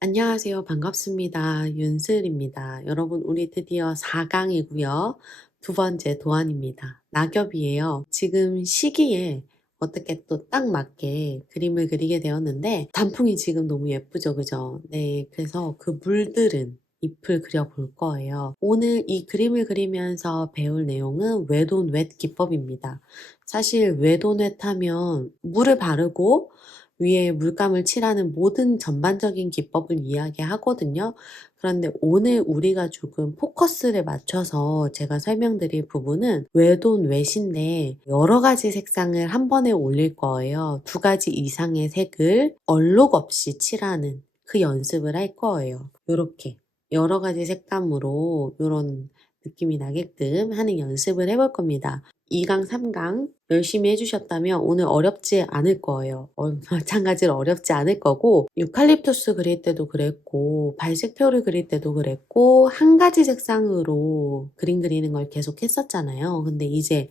안녕하세요. 반갑습니다. 윤슬입니다. 여러분, 우리 드디어 4강이고요. 두 번째 도안입니다. 낙엽이에요. 지금 시기에 어떻게 또 딱 맞게 그림을 그리게 되었는데 단풍이 지금 너무 예쁘죠, 그죠? 네, 그래서 그 물들은 잎을 그려볼 거예요. 오늘 이 그림을 그리면서 배울 내용은 웨돈웻 기법입니다. 사실 웨돈웻 하면 물을 바르고 위에 물감을 칠하는 모든 전반적인 기법을 이야기하거든요. 그런데 오늘 우리가 조금 포커스를 맞춰서 제가 설명드릴 부분은 웨돈웻인데 여러 가지 색상을 한 번에 올릴 거예요. 두 가지 이상의 색을 얼룩 없이 칠하는 그 연습을 할 거예요. 이렇게 여러 가지 색감으로 이런 느낌이 나게끔 하는 연습을 해볼 겁니다. 2강, 3강 열심히 해주셨다면 오늘 어렵지 않을 거예요. 마찬가지로 어렵지 않을 거고 유칼립투스 그릴 때도 그랬고 발색표를 그릴 때도 그랬고 한 가지 색상으로 그림 그리는 걸 계속 했었잖아요. 근데 이제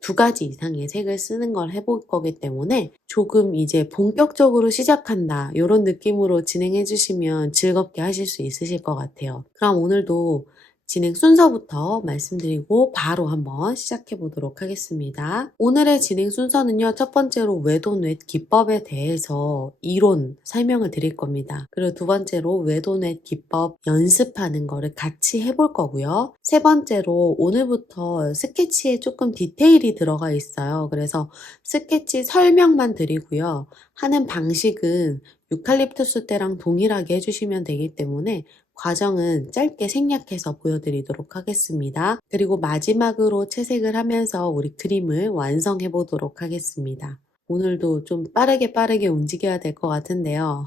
두 가지 이상의 색을 쓰는 걸 해볼 거기 때문에 조금 이제 본격적으로 시작한다 이런 느낌으로 진행해 주시면 즐겁게 하실 수 있으실 것 같아요. 그럼 오늘도 진행 순서부터 말씀드리고 바로 한번 시작해 보도록 하겠습니다. 오늘의 진행 순서는요. 첫 번째로 웨돈웻 기법에 대해서 이론 설명을 드릴 겁니다. 그리고 두 번째로 웨돈웻 기법 연습하는 거를 같이 해볼 거고요. 세 번째로 오늘부터 스케치에 조금 디테일이 들어가 있어요. 그래서 스케치 설명만 드리고요. 하는 방식은 유칼립투스 때랑 동일하게 해주시면 되기 때문에 과정은 짧게 생략해서 보여드리도록 하겠습니다. 그리고 마지막으로 채색을 하면서 우리 그림을 완성해 보도록 하겠습니다. 오늘도 좀 빠르게 움직여야 될 것 같은데요.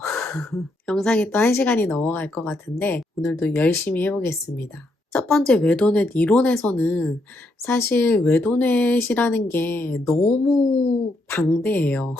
영상이 또 1시간이 넘어갈 것 같은데 오늘도 열심히 해보겠습니다. 첫 번째 웨돈웻 이론에서는 사실 웨돈웻이라는 게 너무 방대해요.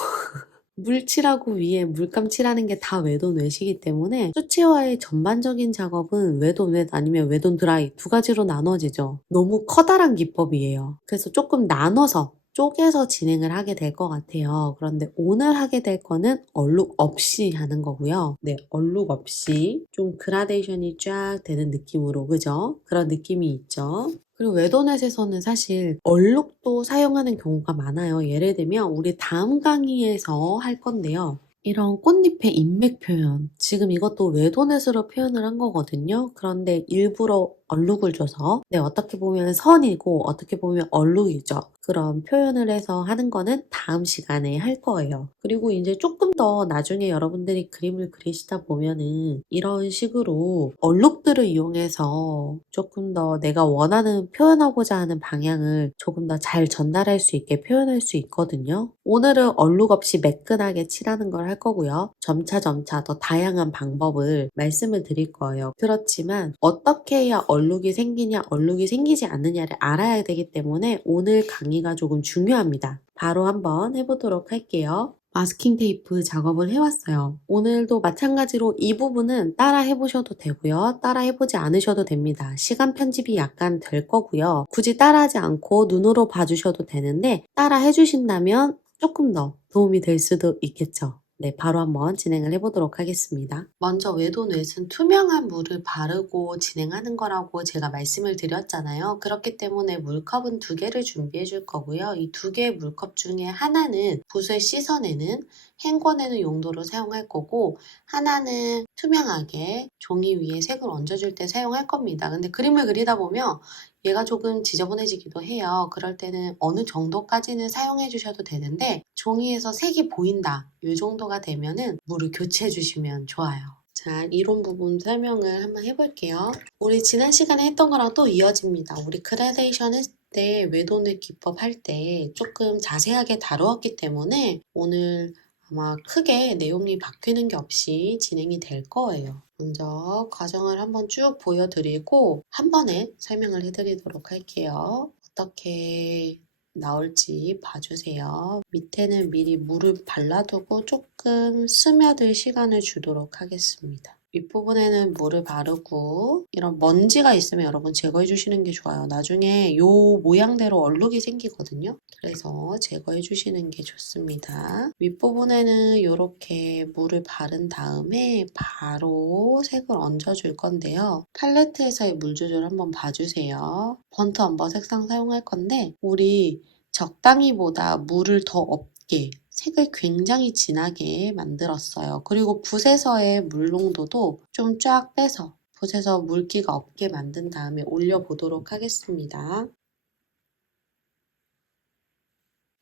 물칠하고 위에 물감 칠하는 게 다 웨돈웻이기 때문에 수채화의 전반적인 작업은 웨돈웻 아니면 웨돈 드라이 두 가지로 나눠지죠. 너무 커다란 기법이에요. 그래서 조금 나눠서 쪼개서 진행을 하게 될 것 같아요. 그런데 오늘 하게 될 거는 얼룩 없이 하는 거고요. 네, 얼룩 없이 좀 그라데이션이 쫙 되는 느낌으로, 그죠? 그런 느낌이 있죠. 그리고 웨도넷에서는 사실 얼룩도 사용하는 경우가 많아요. 예를 들면 우리 다음 강의에서 할 건데요. 이런 꽃잎의 인맥 표현, 지금 이것도 웨도넷으로 표현을 한 거거든요. 그런데 일부러 얼룩을 줘서 어떻게 보면 선이고 어떻게 보면 얼룩이죠. 그런 표현을 해서 하는 거는 다음 시간에 할 거예요. 그리고 이제 조금 더 나중에 여러분들이 그림을 그리시다 보면은 이런 식으로 얼룩들을 이용해서 조금 더 내가 원하는 표현하고자 하는 방향을 조금 더 잘 전달할 수 있게 표현할 수 있거든요. 오늘은 얼룩 없이 매끈하게 칠하는 걸 할 거고요. 점차 더 다양한 방법을 말씀을 드릴 거예요. 그렇지만 어떻게 해야 얼룩이 생기냐 얼룩이 생기지 않느냐를 알아야 되기 때문에 오늘 강의가 조금 중요합니다. 바로 한번 해보도록 할게요. 마스킹 테이프 작업을 해왔어요. 오늘도 마찬가지로 이 부분은 따라 해보셔도 되고요. 따라 해보지 않으셔도 됩니다. 시간 편집이 약간 될 거고요. 굳이 따라하지 않고 눈으로 봐주셔도 되는데 따라 해주신다면 조금 더 도움이 될 수도 있겠죠. 네, 바로 한번 진행을 해보도록 하겠습니다. 먼저 웨도넷은 투명한 물을 바르고 진행하는 거라고 제가 말씀을 드렸잖아요. 그렇기 때문에 물컵은 2개를 준비해 줄 거고요. 이 2개의 물컵 중에 하나는 붓을 씻어내는 헹궈내는 용도로 사용할 거고 하나는 투명하게 종이 위에 색을 얹어줄 때 사용할 겁니다. 근데 그림을 그리다 보면 얘가 조금 지저분해지기도 해요. 그럴 때는 어느 정도까지는 사용해 주셔도 되는데 종이에서 색이 보인다. 이 정도가 되면은 물을 교체해 주시면 좋아요. 자, 이론 부분 설명을 한번 해볼게요. 우리 지난 시간에 했던 거랑 또 이어집니다. 우리 그라데이션 했을 때 웨도넷 기법 할 때 조금 자세하게 다루었기 때문에 오늘 아마 크게 내용이 바뀌는 게 없이 진행이 될 거예요. 먼저 과정을 한번 쭉 보여드리고 한 번에 설명을 해드리도록 할게요. 어떻게 나올지 봐주세요. 밑에는 미리 물을 발라두고 조금 스며들 시간을 주도록 하겠습니다. 윗부분에는 물을 바르고 이런 먼지가 있으면 여러분 제거해 주시는 게 좋아요. 나중에 요 모양대로 얼룩이 생기거든요. 그래서 제거해 주시는 게 좋습니다. 윗부분에는 이렇게 물을 바른 다음에 바로 색을 얹어줄 건데요. 팔레트에서의 물 조절 한번 봐주세요. 번트 엄버 색상 사용할 건데 우리 적당히보다 물을 더 없게 색을 굉장히 진하게 만들었어요. 그리고 붓에서의 물 농도도 좀 쫙 빼서 붓에서 물기가 없게 만든 다음에 올려보도록 하겠습니다.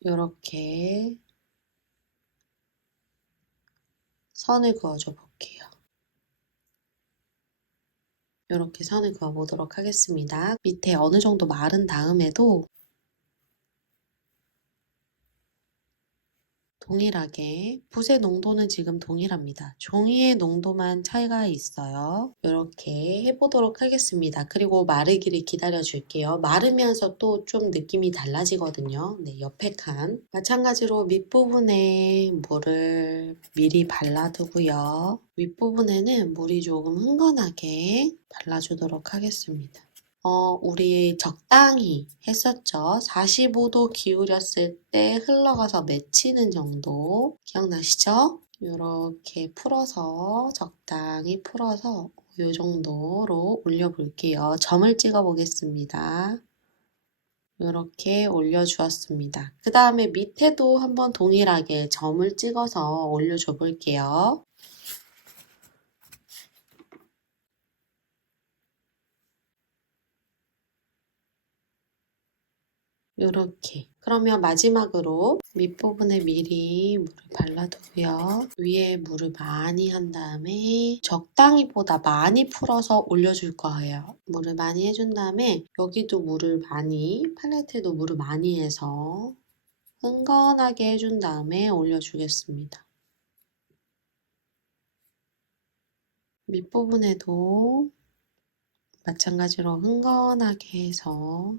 이렇게 선을 그어줘 볼게요. 이렇게 선을 그어 보도록 하겠습니다. 밑에 어느 정도 마른 다음에도 동일하게 붓의 농도는 지금 동일합니다. 종이의 농도만 차이가 있어요. 이렇게 해보도록 하겠습니다. 그리고 마르기를 기다려 줄게요. 마르면서 또 좀 느낌이 달라지거든요. 네, 옆에 칸. 마찬가지로 밑부분에 물을 미리 발라두고요. 윗부분에는 물이 조금 흥건하게 발라주도록 하겠습니다. 우리 적당히 했었죠. 45도 기울였을 때 흘러가서 맺히는 정도 기억나시죠? 이렇게 풀어서 적당히 풀어서 이 정도로 올려볼게요. 점을 찍어 보겠습니다. 이렇게 올려주었습니다. 그 다음에 밑에도 한번 동일하게 점을 찍어서 올려줘 볼게요. 이렇게. 그러면 마지막으로 밑부분에 미리 물을 발라두고요. 위에 물을 많이 한 다음에 적당히보다 많이 풀어서 올려줄 거예요. 물을 많이 해준 다음에 여기도 물을 많이, 팔레트에도 물을 많이 해서 흥건하게 해준 다음에 올려주겠습니다. 밑부분에도 마찬가지로 흥건하게 해서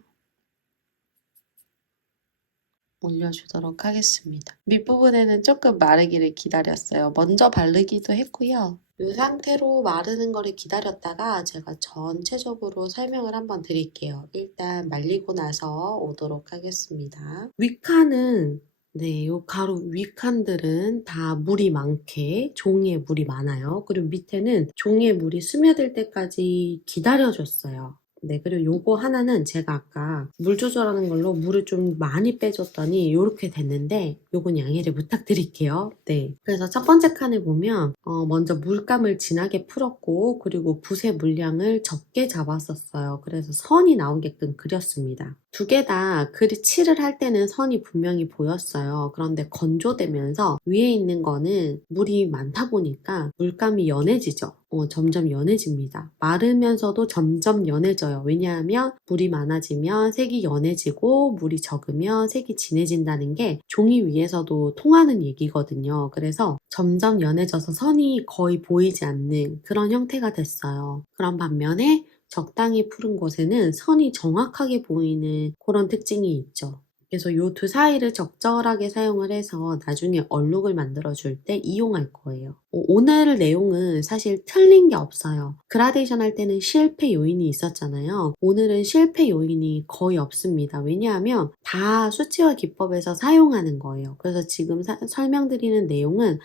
올려주도록 하겠습니다. 밑부분에는 조금 마르기를 기다렸어요. 먼저 바르기도 했고요. 이 상태로 마르는 거를 기다렸다가 제가 전체적으로 설명을 한번 드릴게요. 일단 말리고 나서 오도록 하겠습니다. 윗칸은 네, 요 가루 윗칸들은 다 물이 많게 종이에 물이 많아요. 그리고 밑에는 종이에 물이 스며들 때까지 기다려줬어요. 네, 그리고 요거 하나는 제가 아까 물 조절하는 걸로 물을 좀 많이 빼줬더니 이렇게 됐는데 요건 양해를 부탁드릴게요. 네, 그래서 첫 번째 칸을 보면 먼저 물감을 진하게 풀었고 그리고 붓의 물량을 적게 잡았었어요. 그래서 선이 나오게끔 그렸습니다. 두 개 다 칠을 할 때는 선이 분명히 보였어요. 그런데 건조되면서 위에 있는 거는 물이 많다 보니까 물감이 연해지죠. 점점 연해집니다. 마르면서도 점점 연해져요. 왜냐하면 물이 많아지면 색이 연해지고 물이 적으면 색이 진해진다는 게 종이 위에서도 통하는 얘기거든요. 그래서 점점 연해져서 선이 거의 보이지 않는 그런 형태가 됐어요. 그런 반면에 적당히 푸른 곳에는 선이 정확하게 보이는 그런 특징이 있죠. 그래서 이 두 사이를 적절하게 사용을 해서 나중에 얼룩을 만들어 줄 때 이용할 거예요. 오늘 내용은 사실 틀린 게 없어요. 그라데이션 할 때는 실패 요인이 있었잖아요. 오늘은 실패 요인이 거의 없습니다. 왜냐하면 다 수치와 기법에서 사용하는 거예요. 그래서 지금 설명드리는 내용은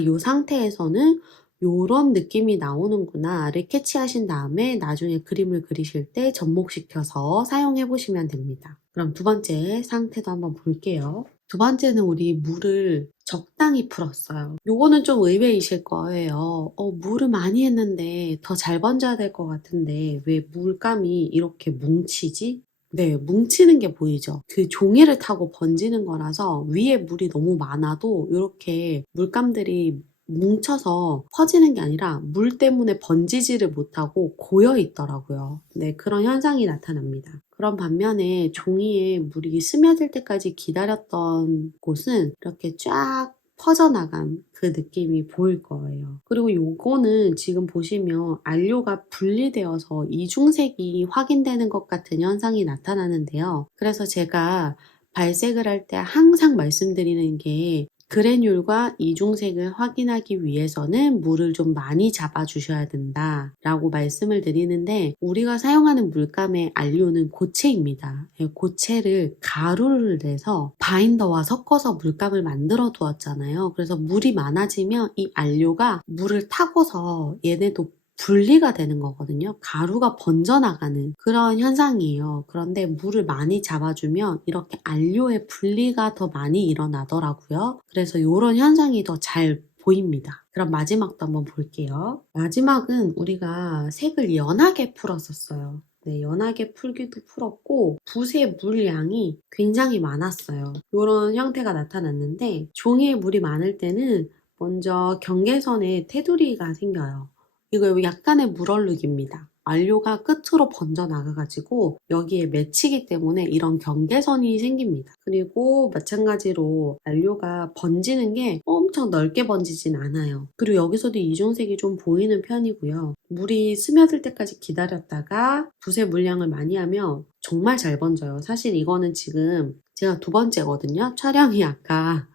이 상태에서는 요런 느낌이 나오는구나를 캐치하신 다음에 나중에 그림을 그리실 때 접목시켜서 사용해 보시면 됩니다. 그럼 두 번째 상태도 한번 볼게요. 두 번째는 우리 물을 적당히 풀었어요. 요거는 좀 의외이실 거예요. 물을 많이 했는데 더 잘 번져야 될 것 같은데 왜 물감이 이렇게 뭉치지? 네, 뭉치는 게 보이죠? 그 종이를 타고 번지는 거라서 위에 물이 너무 많아도 이렇게 물감들이 뭉쳐서 퍼지는 게 아니라 물 때문에 번지지를 못하고 고여 있더라고요. 네, 그런 현상이 나타납니다. 그런 반면에 종이에 물이 스며들 때까지 기다렸던 곳은 이렇게 쫙 퍼져나간 그 느낌이 보일 거예요. 그리고 요거는 지금 보시면 안료가 분리되어서 이중색이 확인되는 것 같은 현상이 나타나는데요. 그래서 제가 발색을 할 때 항상 말씀드리는 게 그래놀과 이중색을 확인하기 위해서는 물을 좀 많이 잡아주셔야 된다 라고 말씀을 드리는데, 우리가 사용하는 물감의 안료는 고체입니다. 고체를 가루를 내서 바인더와 섞어서 물감을 만들어 두었잖아요. 그래서 물이 많아지면 이 안료가 물을 타고서 얘네도 분리가 되는 거거든요. 가루가 번져나가는 그런 현상이에요. 그런데 물을 많이 잡아주면 이렇게 안료의 분리가 더 많이 일어나더라고요. 그래서 이런 현상이 더 잘 보입니다. 그럼 마지막도 한번 볼게요. 마지막은 우리가 색을 연하게 풀었었어요. 네, 연하게 풀기도 풀었고 붓의 물량이 굉장히 많았어요. 이런 형태가 나타났는데, 종이에 물이 많을 때는 먼저 경계선에 테두리가 생겨요. 이거 약간의 물얼룩입니다. 안료가 끝으로 번져 나가가지고 여기에 맺히기 때문에 이런 경계선이 생깁니다. 그리고 마찬가지로 안료가 번지는 게 엄청 넓게 번지진 않아요. 그리고 여기서도 이중색이 좀 보이는 편이고요. 물이 스며들 때까지 기다렸다가 붓의 물량을 많이 하면 정말 잘 번져요. 사실 이거는 지금 제가 2번째거든요. 촬영이 아까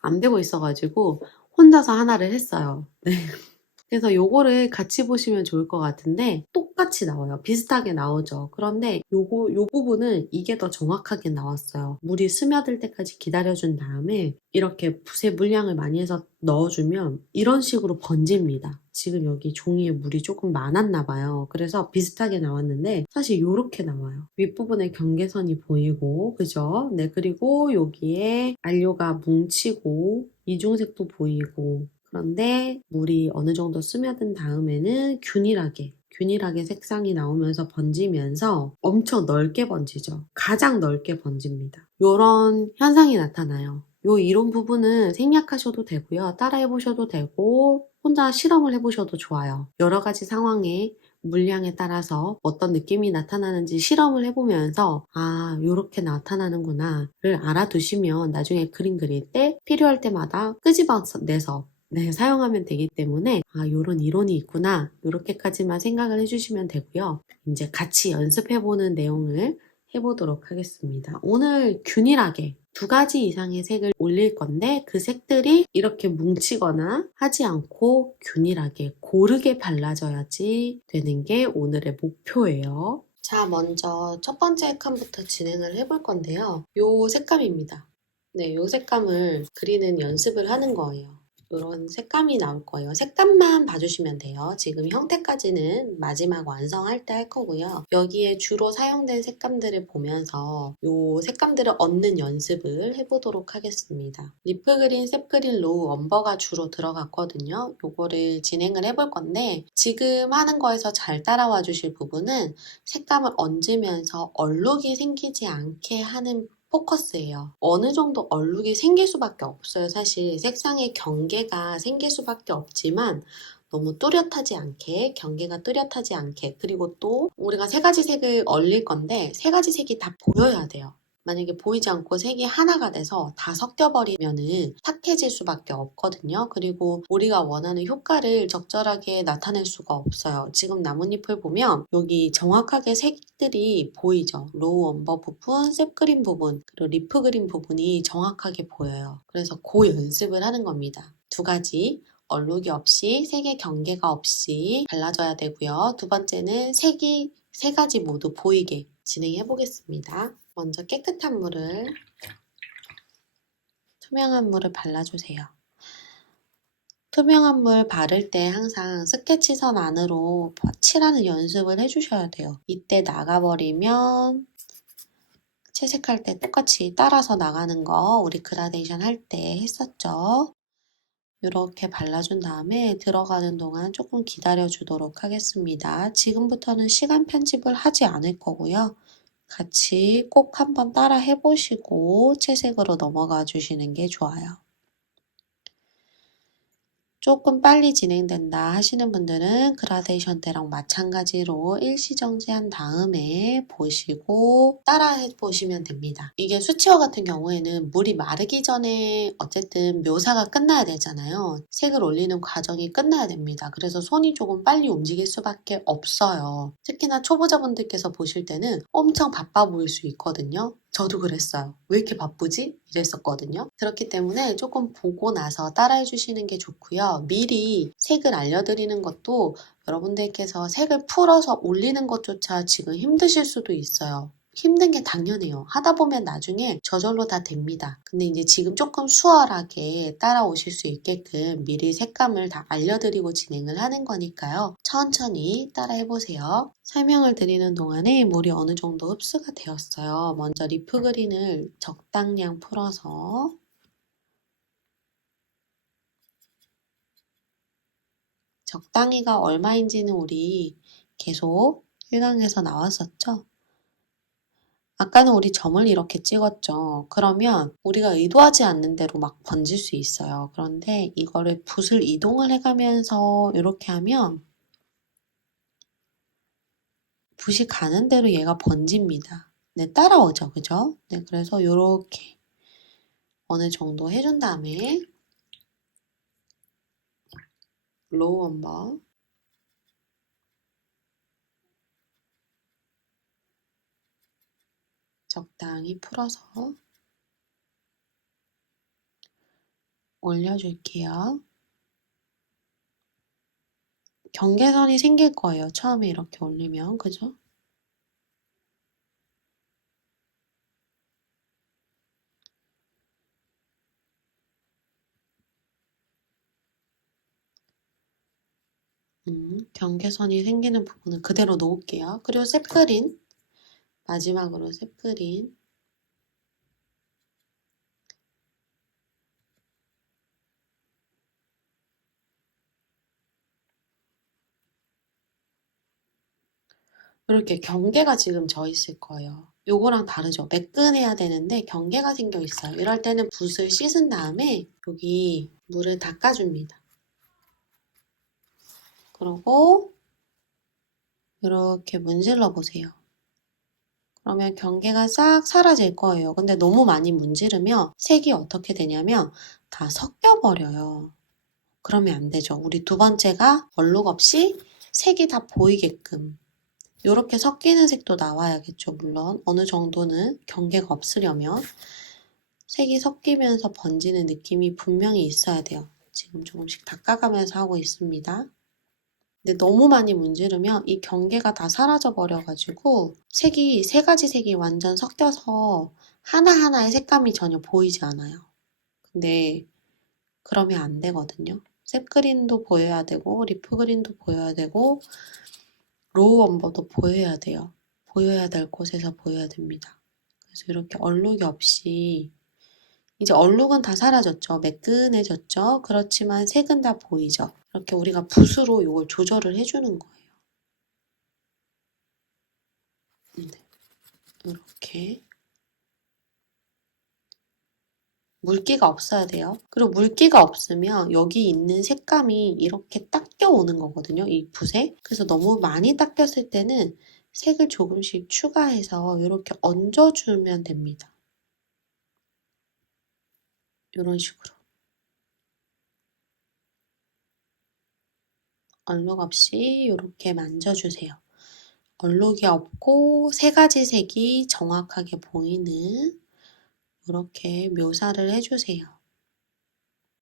안 되고 있어가지고 혼자서 하나를 했어요. 네. 그래서 요거를 같이 보시면 좋을 것 같은데, 똑같이 나와요. 비슷하게 나오죠. 그런데 요 부분은 이게 더 정확하게 나왔어요. 물이 스며들 때까지 기다려준 다음에 이렇게 붓의 물량을 많이 해서 넣어주면 이런 식으로 번집니다. 지금 여기 종이에 물이 조금 많았나 봐요. 그래서 비슷하게 나왔는데 사실 요렇게 나와요. 윗부분에 경계선이 보이고, 그죠? 네, 그리고 여기에 안료가 뭉치고 이중색도 보이고, 그런데 물이 어느 정도 스며든 다음에는 균일하게 색상이 나오면서 번지면서 엄청 넓게 번지죠. 가장 넓게 번집니다. 이런 현상이 나타나요. 요 이론 부분은 생략하셔도 되고요. 따라해 보셔도 되고 혼자 실험을 해보셔도 좋아요. 여러 가지 상황에 물량에 따라서 어떤 느낌이 나타나는지 실험을 해보면서 요렇게 나타나는구나를 알아두시면 나중에 그림 그릴 때 필요할 때마다 끄집어내서 사용하면 되기 때문에 요런 이론이 있구나, 요렇게까지만 생각을 해주시면 되고요. 이제 같이 연습해보는 내용을 해보도록 하겠습니다. 오늘 균일하게 2가지 이상의 색을 올릴 건데, 그 색들이 이렇게 뭉치거나 하지 않고 균일하게 고르게 발라져야지 되는 게 오늘의 목표예요. 자, 먼저 첫 번째 칸부터 진행을 해볼 건데요. 요 색감입니다. 네, 요 색감을 그리는 연습을 하는 거예요. 이런 색감이 나올 거예요. 색감만 봐주시면 돼요. 지금 형태까지는 마지막 완성할 때 할 거고요. 여기에 주로 사용된 색감들을 보면서 이 색감들을 얻는 연습을 해보도록 하겠습니다. 리프 그린, 셉 그린, 로우, 엄버가 주로 들어갔거든요. 요거를 진행을 해볼 건데, 지금 하는 거에서 잘 따라와 주실 부분은 색감을 얹으면서 얼룩이 생기지 않게 하는 포커스예요. 어느 정도 얼룩이 생길 수밖에 없어요. 사실 색상의 경계가 생길 수밖에 없지만 너무 뚜렷하지 않게, 경계가 뚜렷하지 않게, 그리고 또 우리가 3가지 색을 얼릴 건데 3가지 색이 다 보여야 돼요. 만약에 보이지 않고 색이 하나가 돼서 다 섞여버리면은 탁해질 수밖에 없거든요. 그리고 우리가 원하는 효과를 적절하게 나타낼 수가 없어요. 지금 나뭇잎을 보면 여기 정확하게 색들이 보이죠. 로우 엄버 부분, 셉 그린 부분, 그리고 리프 그린 부분이 정확하게 보여요. 그래서 그 연습을 하는 겁니다. 2가지. 얼룩이 없이, 색의 경계가 없이 발라줘야 되고요. 2번째는 색이 3가지 모두 보이게 진행해 보겠습니다. 먼저 깨끗한 물을, 투명한 물을 발라주세요. 투명한 물 바를 때 항상 스케치선 안으로 칠하는 연습을 해주셔야 돼요. 이때 나가버리면 채색할 때 똑같이 따라서 나가는 거 우리 그라데이션 할 때 했었죠. 이렇게 발라준 다음에 들어가는 동안 조금 기다려 주도록 하겠습니다. 지금부터는 시간 편집을 하지 않을 거고요. 같이 꼭 한번 따라 해보시고 채색으로 넘어가 주시는 게 좋아요. 조금 빨리 진행된다 하시는 분들은 그라데이션 때랑 마찬가지로 일시정지한 다음에 보시고 따라해 보시면 됩니다. 이게 수치화 같은 경우에는 물이 마르기 전에 어쨌든 묘사가 끝나야 되잖아요. 색을 올리는 과정이 끝나야 됩니다. 그래서 손이 조금 빨리 움직일 수밖에 없어요. 특히나 초보자분들께서 보실 때는 엄청 바빠 보일 수 있거든요. 저도 그랬어요. 왜 이렇게 바쁘지? 이랬었거든요. 그렇기 때문에 조금 보고 나서 따라해 주시는 게 좋고요. 미리 색을 알려드리는 것도 여러분들께서 색을 풀어서 올리는 것조차 지금 힘드실 수도 있어요. 힘든 게 당연해요. 하다 보면 나중에 저절로 다 됩니다. 근데 이제 지금 조금 수월하게 따라오실 수 있게끔 미리 색감을 다 알려드리고 진행을 하는 거니까요. 천천히 따라해보세요. 설명을 드리는 동안에 물이 어느 정도 흡수가 되었어요. 먼저 리프 그린을 적당량 풀어서 적당히가 얼마인지는 우리 계속 1강에서 나왔었죠? 아까는 우리 점을 이렇게 찍었죠. 그러면 우리가 의도하지 않는 대로 막 번질 수 있어요. 그런데 이거를 붓을 이동을 해가면서 이렇게 하면 붓이 가는 대로 얘가 번집니다. 네, 따라오죠. 그죠? 네, 그래서 이렇게 어느 정도 해준 다음에 로우 한번 적당히 풀어서 올려줄게요. 경계선이 생길 거예요. 처음에 이렇게 올리면. 그죠? 경계선이 생기는 부분은 그대로 놓을게요. 그리고 셉그린 마지막으로 셉그린 이렇게 경계가 지금 져 있을 거예요. 요거랑 다르죠. 매끈해야 되는데 경계가 생겨 있어요. 이럴 때는 붓을 씻은 다음에 여기 물을 닦아줍니다. 그리고 이렇게 문질러 보세요. 그러면 경계가 싹 사라질 거예요. 근데 너무 많이 문지르면 색이 어떻게 되냐면 다 섞여버려요. 그러면 안 되죠. 우리 두 번째가 얼룩 없이 색이 다 보이게끔 이렇게 섞이는 색도 나와야겠죠. 물론 어느 정도는 경계가 없으려면 색이 섞이면서 번지는 느낌이 분명히 있어야 돼요. 지금 조금씩 닦아가면서 하고 있습니다. 근데 너무 많이 문지르면 이 경계가 다 사라져 버려가지고 색이 세 가지 색이 완전 섞여서 하나하나의 색감이 전혀 보이지 않아요. 근데 그러면 안 되거든요. 셉그린도 보여야 되고 리프 그린도 보여야 되고 로우 엄버도 보여야 돼요. 보여야 될 곳에서 보여야 됩니다. 그래서 이렇게 얼룩이 없이 이제 얼룩은 다 사라졌죠. 매끈해졌죠. 그렇지만 색은 다 보이죠. 이렇게 우리가 붓으로 이걸 조절을 해주는 거예요. 네, 이렇게 물기가 없어야 돼요. 그리고 물기가 없으면 여기 있는 색감이 이렇게 닦여 오는 거거든요. 이 붓에. 그래서 너무 많이 닦였을 때는 색을 조금씩 추가해서 이렇게 얹어주면 됩니다. 이런 식으로. 얼룩 없이 이렇게 만져주세요. 얼룩이 없고 세 가지 색이 정확하게 보이는 이렇게 묘사를 해주세요.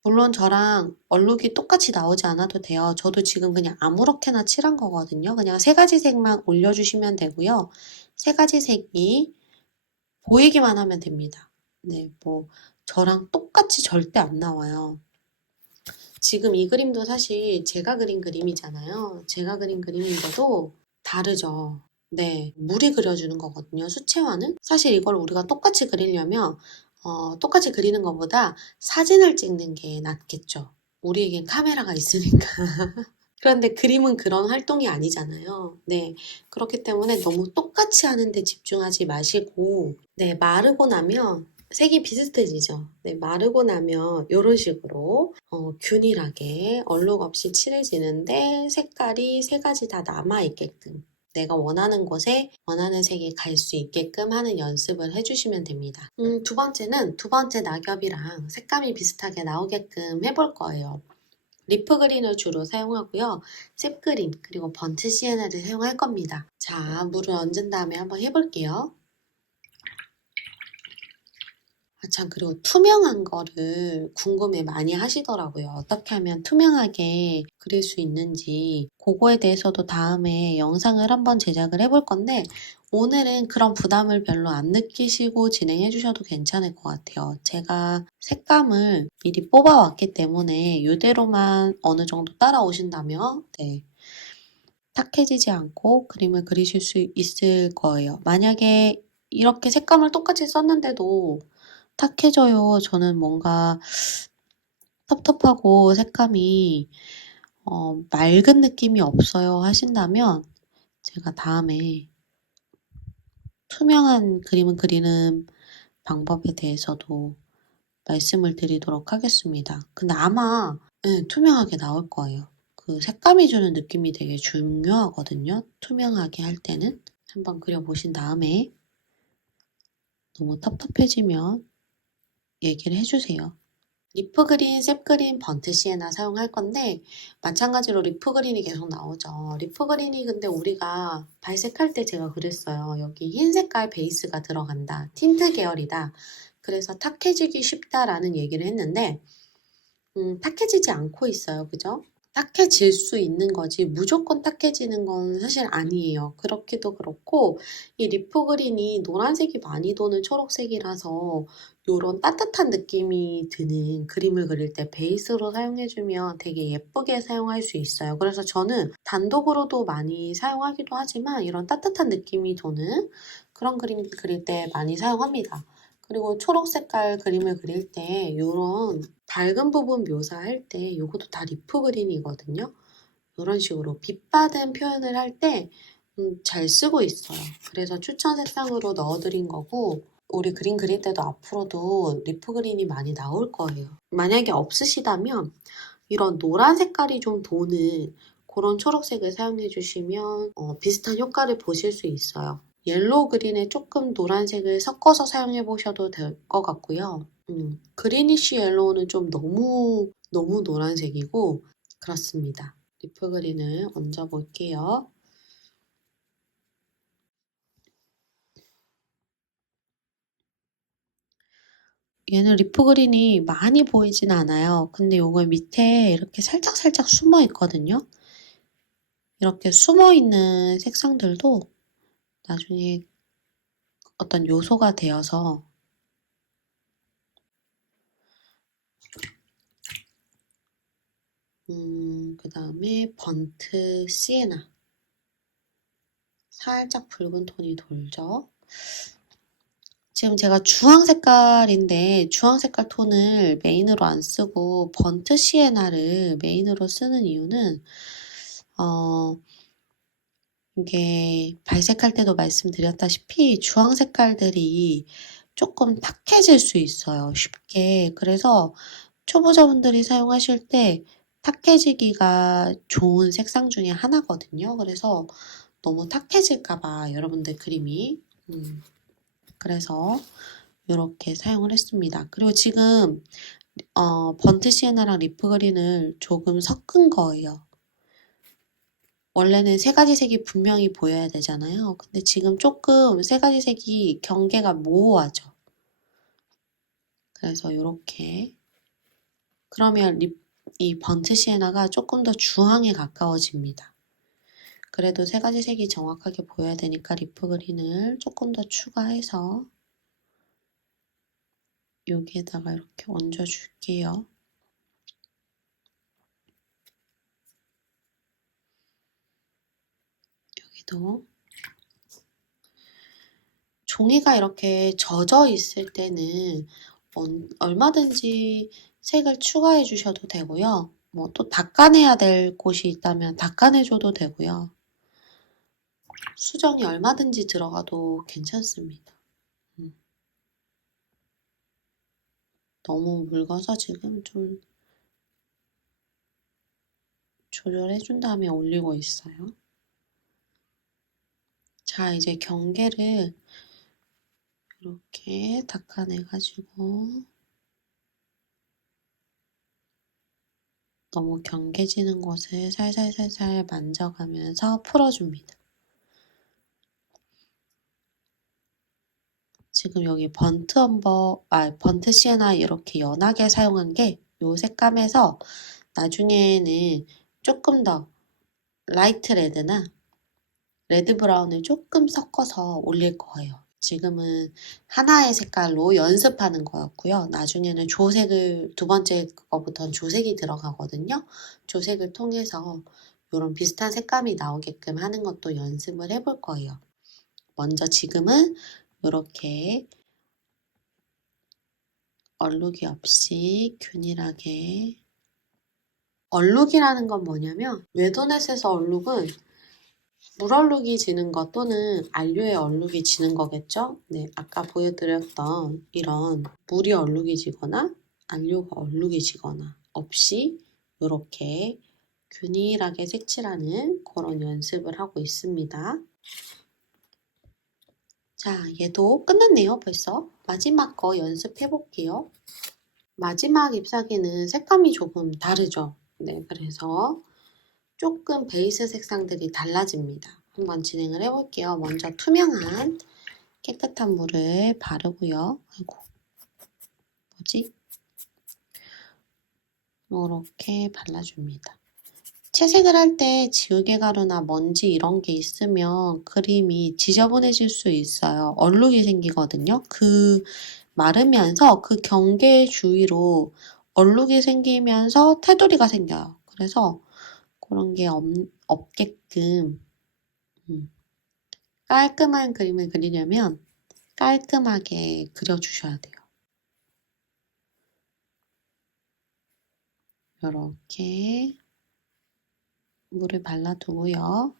물론 저랑 얼룩이 똑같이 나오지 않아도 돼요. 저도 지금 그냥 아무렇게나 칠한 거거든요. 그냥 세 가지 색만 올려주시면 되고요. 세 가지 색이 보이기만 하면 됩니다. 네, 뭐 저랑 똑같이 절대 안 나와요. 지금 이 그림도 사실 제가 그린 그림이잖아요. 제가 그린 그림인데도 다르죠. 네, 물이 그려주는 거거든요. 수채화는. 사실 이걸 우리가 똑같이 그리려면 똑같이 그리는 것보다 사진을 찍는 게 낫겠죠. 우리에겐 카메라가 있으니까. 그런데 그림은 그런 활동이 아니잖아요. 네, 그렇기 때문에 너무 똑같이 하는데 집중하지 마시고 네, 마르고 나면 색이 비슷해지죠. 네, 마르고 나면 이런 식으로 균일하게 얼룩 없이 칠해지는데 색깔이 세 가지 다 남아있게끔 내가 원하는 곳에 원하는 색이 갈 수 있게끔 하는 연습을 해주시면 됩니다. 두 번째는 두 번째 낙엽이랑 색감이 비슷하게 나오게끔 해볼 거예요. 리프 그린을 주로 사용하고요. 셉 그린 그리고 번트 시에나를 사용할 겁니다. 자, 물을 얹은 다음에 한번 해볼게요. 참, 그리고 투명한 거를 궁금해 많이 하시더라고요. 어떻게 하면 투명하게 그릴 수 있는지 그거에 대해서도 다음에 영상을 한번 제작을 해볼 건데 오늘은 그런 부담을 별로 안 느끼시고 진행해 주셔도 괜찮을 것 같아요. 제가 색감을 미리 뽑아왔기 때문에 이대로만 어느 정도 따라오신다면 네, 탁해지지 않고 그림을 그리실 수 있을 거예요. 만약에 이렇게 색감을 똑같이 썼는데도 탁해져요. 저는 뭔가 텁텁하고 색감이 맑은 느낌이 없어요 하신다면 제가 다음에 투명한 그림을 그리는 방법에 대해서도 말씀을 드리도록 하겠습니다. 근데 아마 투명하게 나올 거예요. 그 색감이 주는 느낌이 되게 중요하거든요. 투명하게 할 때는. 한번 그려보신 다음에 너무 텁텁해지면 얘기를 해주세요. 리프 그린, 셉 그린, 번트 시에나 사용할 건데 마찬가지로 리프 그린이 계속 나오죠. 리프 그린이 근데 우리가 발색할 때 제가 그랬어요. 여기 흰 색깔 베이스가 들어간다. 틴트 계열이다. 그래서 탁해지기 쉽다라는 얘기를 했는데 탁해지지 않고 있어요. 그죠? 탁해질 수 있는 거지 무조건 탁해지는 건 사실 아니에요. 그렇기도 그렇고 이 리프 그린이 노란색이 많이 도는 초록색이라서 요런 따뜻한 느낌이 드는 그림을 그릴 때 베이스로 사용해주면 되게 예쁘게 사용할 수 있어요. 그래서 저는 단독으로도 많이 사용하기도 하지만 이런 따뜻한 느낌이 도는 그런 그림 그릴 때 많이 사용합니다. 그리고 초록 색깔 그림을 그릴 때 이런 밝은 부분 묘사할 때 이것도 다 리프 그린이거든요. 이런 식으로 빛받은 표현을 할 때 잘 쓰고 있어요. 그래서 추천 색상으로 넣어드린 거고 우리 그림 그릴 때도 앞으로도 리프 그린이 많이 나올 거예요. 만약에 없으시다면 이런 노란 색깔이 좀 도는 그런 초록색을 사용해 주시면 비슷한 효과를 보실 수 있어요. 옐로우 그린에 조금 노란색을 섞어서 사용해 보셔도 될 것 같고요. 그리니쉬 옐로우는 좀 너무 노란색이고 그렇습니다. 리프 그린을 얹어 볼게요. 얘는 리프 그린이 많이 보이진 않아요. 근데 요거 밑에 이렇게 살짝살짝 숨어 있거든요. 이렇게 숨어 있는 색상들도 나중에 어떤 요소가 되어서 그 다음에 번트 시에나 살짝 붉은 톤이 돌죠. 지금 제가 주황 색깔인데 주황 색깔 톤을 메인으로 안 쓰고 번트 시에나를 메인으로 쓰는 이유는 이게 발색할 때도 말씀드렸다시피 주황 색깔들이 조금 탁해질 수 있어요. 쉽게. 그래서 초보자분들이 사용하실 때 탁해지기가 좋은 색상 중에 하나거든요. 그래서 너무 탁해질까봐 여러분들 그림이 그래서 이렇게 사용을 했습니다. 그리고 지금 번트 시에나랑 리프 그린을 조금 섞은 거예요. 원래는 세 가지 색이 분명히 보여야 되잖아요. 근데 지금 조금 세 가지 색이 경계가 모호하죠. 그래서 이렇게 그러면 이 번트 시에나가 조금 더 주황에 가까워집니다. 그래도 세 가지 색이 정확하게 보여야 되니까 리프 그린을 조금 더 추가해서 여기에다가 이렇게 얹어줄게요. 여기도 종이가 이렇게 젖어 있을 때는 얼마든지 색을 추가해 주셔도 되고요. 뭐 또 닦아내야 될 곳이 있다면 닦아내줘도 되고요. 수정이 얼마든지 들어가도 괜찮습니다. 너무 묽어서 지금 좀 조절해준 다음에 올리고 있어요. 자, 이제 경계를 이렇게 닦아내가지고 너무 경계지는 곳을 살살살살 만져가면서 풀어줍니다. 지금 여기 번트 시에나 이렇게 연하게 사용한 게 요 색감에서 나중에는 조금 더 라이트 레드나 레드 브라운을 조금 섞어서 올릴 거예요. 지금은 하나의 색깔로 연습하는 거였고요. 나중에는 조색을, 두 번째 거부터는 조색이 들어가거든요. 조색을 통해서 이런 비슷한 색감이 나오게끔 하는 것도 연습을 해볼 거예요. 먼저 지금은 이렇게 얼룩이 없이 균일하게. 얼룩이라는 건 뭐냐면 웨도넷에서 얼룩은 물얼룩이 지는 것 또는 안료의 얼룩이 지는 거겠죠? 네, 아까 보여드렸던 이런 물이 얼룩이 지거나 안료가 얼룩이 지거나 없이 이렇게 균일하게 색칠하는 그런 연습을 하고 있습니다. 자, 얘도 끝났네요, 벌써. 마지막 거 연습해 볼게요. 마지막 잎사귀는 색감이 조금 다르죠? 네, 그래서 조금 베이스 색상들이 달라집니다. 한번 진행을 해볼게요. 먼저 투명한 깨끗한 물을 바르고요. 아이고, 뭐지? 이렇게 발라줍니다. 채색을 할 때 지우개 가루나 먼지 이런 게 있으면 그림이 지저분해질 수 있어요. 얼룩이 생기거든요. 마르면서 그 경계 주위로 얼룩이 생기면서 테두리가 생겨요. 그래서 그런 게 없게끔 깔끔한 그림을 그리려면 깔끔하게 그려주셔야 돼요. 이렇게 물을 발라두고요.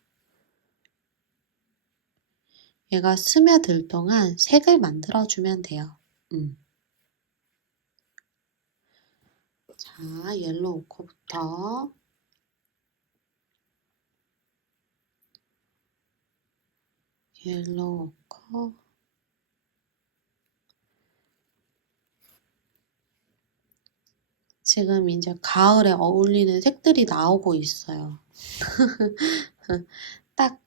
얘가 스며들 동안 색을 만들어주면 돼요. 자, 옐로우 오커부터 옐로우 오커. 지금 이제 가을에 어울리는 색들이 나오고 있어요. 딱,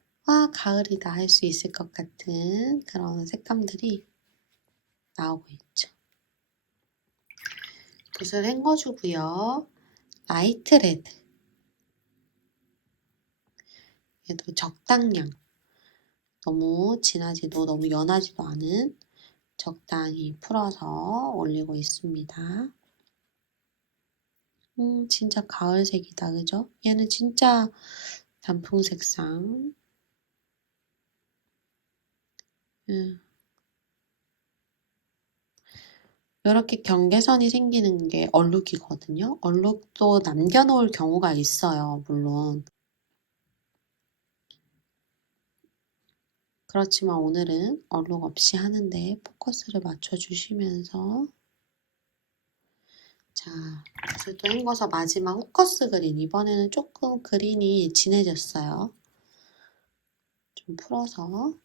가을이다 할 수 있을 것 같은 그런 색감들이 나오고 있죠. 붓을 헹궈주고요. 라이트 레드. 얘도 적당량. 너무 진하지도 너무 연하지도 않은 적당히 풀어서 올리고 있습니다. 진짜 가을색이다, 그죠? 얘는 진짜 단풍 색상. 이렇게 경계선이 생기는 게 얼룩이거든요. 얼룩도 남겨놓을 경우가 있어요, 물론. 그렇지만 오늘은 얼룩 없이 하는데 포커스를 맞춰주시면서 자, 붓을 또 헹궈서 마지막 후커스 그린. 이번에는 조금 그린이 진해졌어요. 좀 풀어서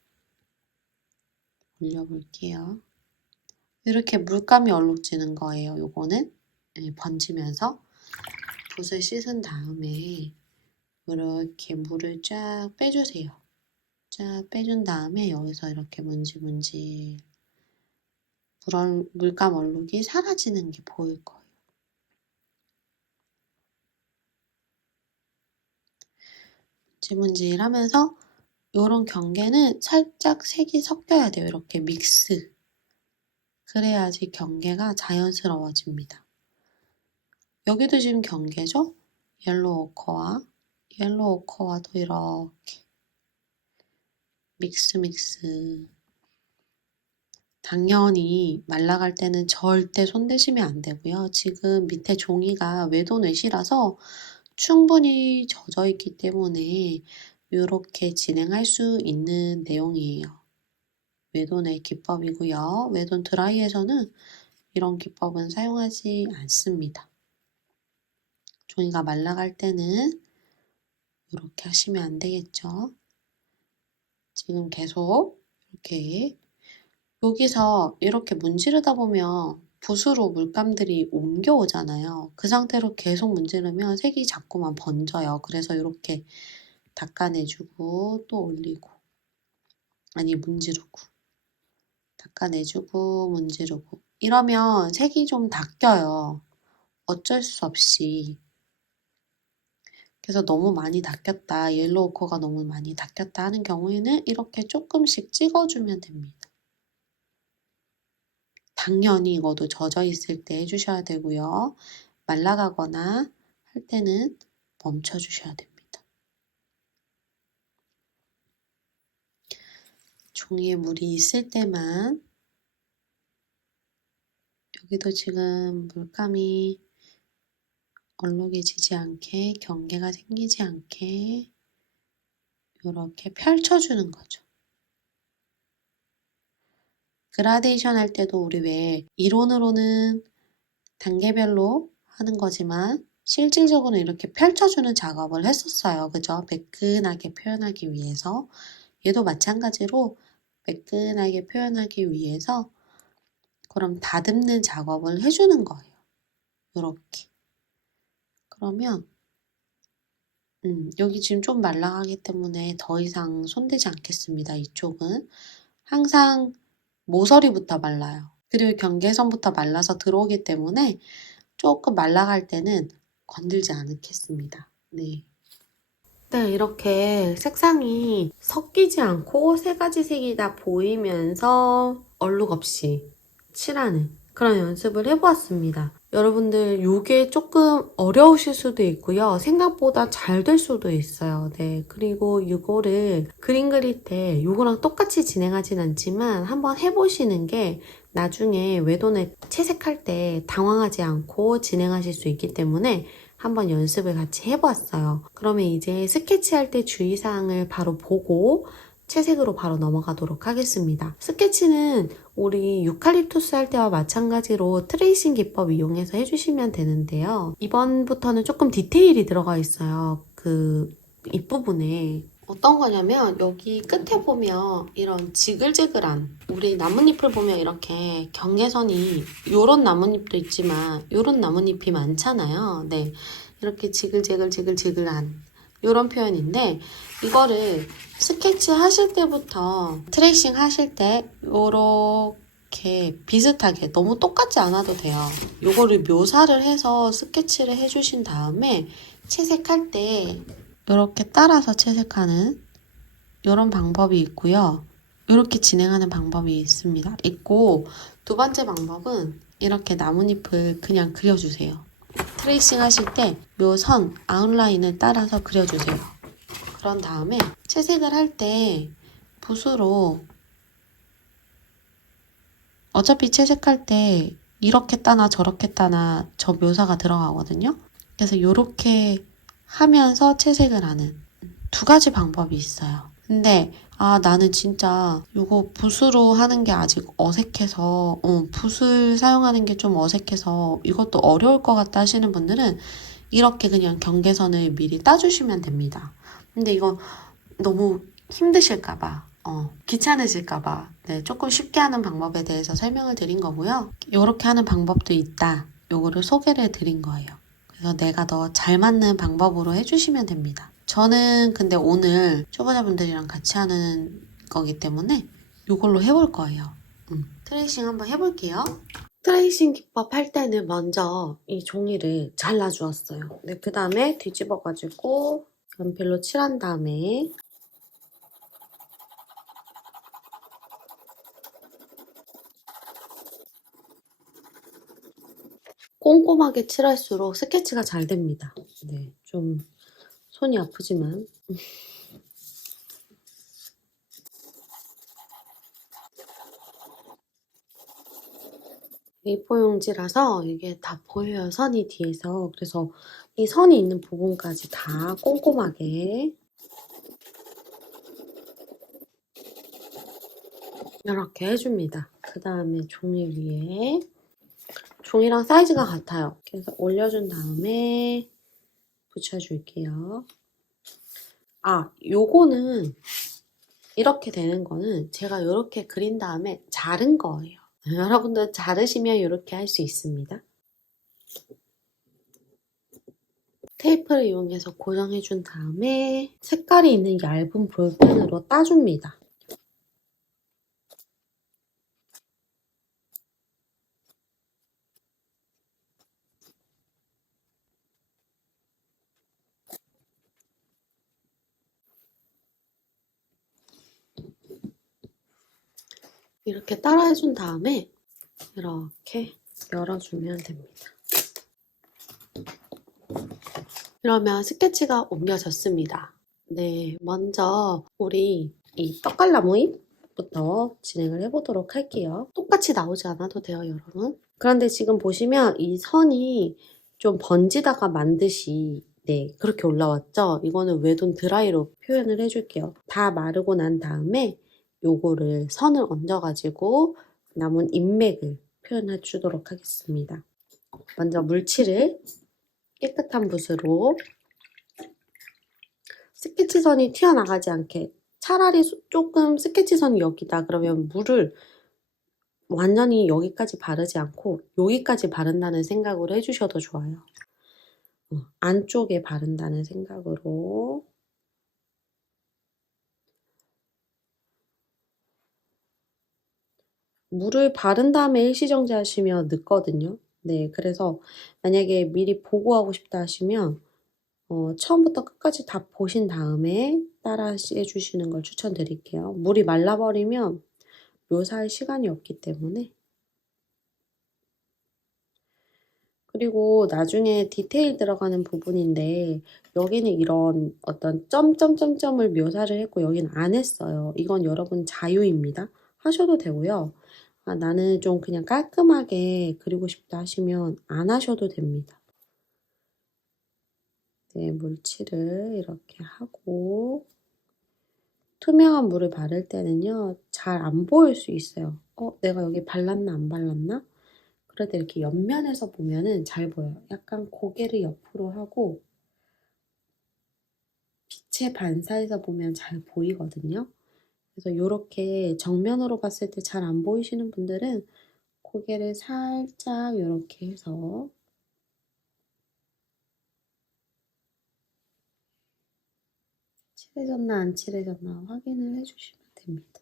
올려볼게요. 이렇게 물감이 얼룩지는 거예요, 요거는. 네, 번지면서 붓을 씻은 다음에 이렇게 물을 쫙 빼주세요. 쫙 빼준 다음에 여기서 이렇게 문지문지 물감 얼룩이 사라지는 게 보일 거예요. 문질문질 하면서 이런 경계는 살짝 색이 섞여야 돼요. 이렇게 믹스. 그래야지 경계가 자연스러워집니다. 여기도 지금 경계죠? 옐로우 오커와도 이렇게 믹스. 당연히 말라갈 때는 절대 손 대시면 안 되고요. 지금 밑에 종이가 외도넷이라서 충분히 젖어 있기 때문에 이렇게 진행할 수 있는 내용이에요. 외도넷 기법이고요. 외돈 드라이에서는 이런 기법은 사용하지 않습니다. 종이가 말라갈 때는 이렇게 하시면 안 되겠죠. 지금 계속 이렇게 여기서 이렇게 문지르다 보면 붓으로 물감들이 옮겨오잖아요. 그 상태로 계속 문지르면 색이 자꾸만 번져요. 그래서 이렇게 닦아내주고 또 올리고 문지르고 닦아내주고 문지르고 이러면 색이 좀 닦여요. 어쩔 수 없이. 그래서 너무 많이 닦였다, 옐로우 오커가 너무 많이 닦였다 하는 경우에는 이렇게 조금씩 찍어주면 됩니다. 당연히 이것도 젖어 있을 때 해주셔야 되고요. 말라가거나 할 때는 멈춰주셔야 됩니다. 종이에 물이 있을 때만. 여기도 지금 물감이 얼룩해지지 않게, 경계가 생기지 않게 이렇게 펼쳐주는 거죠. 그라데이션 할 때도 우리 왜 이론으로는 단계별로 하는 거지만 실질적으로 이렇게 펼쳐주는 작업을 했었어요. 그죠? 매끈하게 표현하기 위해서. 얘도 마찬가지로 매끈하게 표현하기 위해서 그럼 다듬는 작업을 해주는 거예요. 이렇게. 그러면 여기 지금 좀 말랑하기 때문에 더 이상 손대지 않겠습니다. 이쪽은 항상 모서리부터 말라요. 그리고 경계선부터 말라서 들어오기 때문에 조금 말라갈 때는 건들지 않겠습니다. 네. 네, 이렇게 색상이 섞이지 않고 세 가지 색이 다 보이면서 얼룩 없이 칠하는 그런 연습을 해보았습니다. 여러분들 이게 조금 어려우실 수도 있고요. 생각보다 잘 될 수도 있어요. 네, 그리고 이거를 그림 그릴 때 이거랑 똑같이 진행하진 않지만 한번 해보시는 게 나중에 웨돈에 채색할 때 당황하지 않고 진행하실 수 있기 때문에 한번 연습을 같이 해보았어요. 그러면 이제 스케치할 때 주의사항을 바로 보고 채색으로 바로 넘어가도록 하겠습니다. 스케치는 우리 유칼립투스 할 때와 마찬가지로 트레이싱 기법 이용해서 해주시면 되는데요. 이번부터는 조금 디테일이 들어가 있어요. 그 윗부분에. 어떤 거냐면 여기 끝에 보면 이런 지글지글한 우리 나뭇잎을 보면 이렇게 경계선이 요런 나뭇잎도 있지만 요런 나뭇잎이 많잖아요. 네, 이렇게 지글지글한 요런 표현인데 이거를 스케치 하실 때부터 트레이싱 하실 때 요렇게 비슷하게 너무 똑같지 않아도 돼요. 요거를 묘사를 해서 스케치를 해주신 다음에 채색할 때 이렇게 따라서 채색하는 이런 방법이 있고요. 이렇게 진행하는 방법이 있고 두 번째 방법은 이렇게 나뭇잎을 그냥 그려주세요. 트레이싱 하실 때 요 선, 아웃라인을 따라서 그려주세요. 그런 다음에 채색을 할 때 붓으로 어차피 채색할 때 이렇게 따나 저렇게 따나 저 묘사가 들어가거든요. 그래서 이렇게 하면서 채색을 하는 두 가지 방법이 있어요. 근데 나는 진짜 이거 붓으로 하는 게 아직 어색해서 붓을 사용하는 게 좀 어색해서 이것도 어려울 것 같다 하시는 분들은 이렇게 그냥 경계선을 미리 따주시면 됩니다. 근데 이거 너무 힘드실까봐 귀찮으실까봐 네, 조금 쉽게 하는 방법에 대해서 설명을 드린 거고요. 이렇게 하는 방법도 있다. 요거를 소개를 드린 거예요. 그래서 내가 더 잘 맞는 방법으로 해주시면 됩니다. 저는 근데 오늘 초보자분들이랑 같이 하는 거기 때문에 이걸로 해볼 거예요. 트레이싱 한번 해볼게요. 트레이싱 기법 할 때는 먼저 이 종이를 잘라주었어요. 네, 그 다음에 뒤집어가지고 연필로 칠한 다음에 꼼꼼하게 칠할수록 스케치가 잘 됩니다. 네, 좀 손이 아프지만 A4 용지라서 이게 다 보여요. 선이 뒤에서. 그래서 이 선이 있는 부분까지 다 꼼꼼하게 이렇게 해줍니다. 그 다음에 종이 위에 종이랑 사이즈가 같아요. 그래서 올려준 다음에 붙여줄게요. 요거는 이렇게 되는 거는 제가 이렇게 그린 다음에 자른 거예요. 여러분들 자르시면 이렇게 할 수 있습니다. 테이프를 이용해서 고정해준 다음에 색깔이 있는 얇은 볼펜으로 따줍니다. 이렇게 따라해준 다음에 이렇게 열어주면 됩니다. 그러면 스케치가 옮겨졌습니다. 네, 먼저 우리 이 떡갈나무잎부터 진행을 해보도록 할게요. 똑같이 나오지 않아도 돼요, 여러분. 그런데 지금 보시면 이 선이 좀 번지다가 만듯이 네, 그렇게 올라왔죠? 이거는 웨돈 드라이로 표현을 해줄게요. 다 마르고 난 다음에 요거를 선을 얹어가지고 남은 인맥을 표현해 주도록 하겠습니다. 먼저 물칠을 깨끗한 붓으로 스케치선이 튀어나가지 않게, 차라리 조금 스케치선이 여기다 그러면 물을 완전히 여기까지 바르지 않고 여기까지 바른다는 생각으로 해주셔도 좋아요. 안쪽에 바른다는 생각으로. 물을 바른 다음에 일시정지 하시면 늦거든요. 네, 그래서 만약에 미리 보고 하고 싶다 하시면 처음부터 끝까지 다 보신 다음에 따라 해주시는 걸 추천드릴게요. 물이 말라버리면 묘사할 시간이 없기 때문에. 그리고 나중에 디테일 들어가는 부분인데 여기는 이런 어떤 점점점점을 묘사를 했고 여기는 안 했어요. 이건 여러분 자유입니다. 하셔도 되고요. 나는 좀 그냥 깔끔하게 그리고 싶다 하시면 안 하셔도 됩니다. 네, 물칠을 이렇게 하고 투명한 물을 바를 때는요. 잘 안 보일 수 있어요. 내가 여기 발랐나 안 발랐나? 그럴 때 이렇게 옆면에서 보면은 잘 보여요. 약간 고개를 옆으로 하고 빛의 반사에서 보면 잘 보이거든요. 그래서 이렇게 정면으로 봤을 때 잘 안 보이시는 분들은 고개를 살짝 이렇게 해서 칠해졌나 안 칠해졌나 확인을 해주시면 됩니다.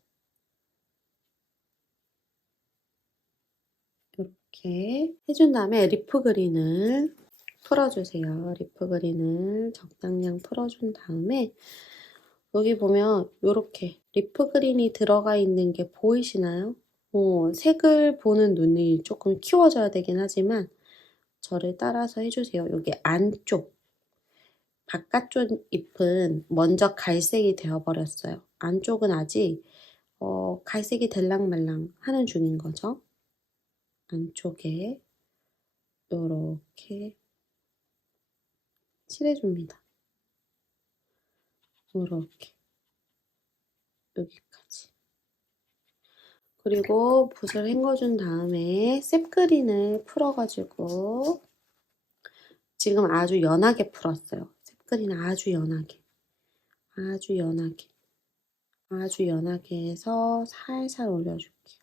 이렇게 해준 다음에 리프 그린을 풀어주세요. 리프 그린을 적당량 풀어준 다음에 여기 보면 이렇게 리프 그린이 들어가 있는 게 보이시나요? 색을 보는 눈이 조금 키워져야 되긴 하지만 저를 따라서 해주세요. 여기 안쪽 바깥쪽 잎은 먼저 갈색이 되어버렸어요. 안쪽은 아직 갈색이 될랑말랑 하는 중인 거죠. 안쪽에 이렇게 칠해줍니다. 이렇게 여기까지. 그리고 붓을 헹궈준 다음에 셉그린을 풀어가지고 지금 아주 연하게 풀었어요. 셉그린 아주 연하게, 아주 연하게, 아주 연하게 해서 살살 올려줄게요.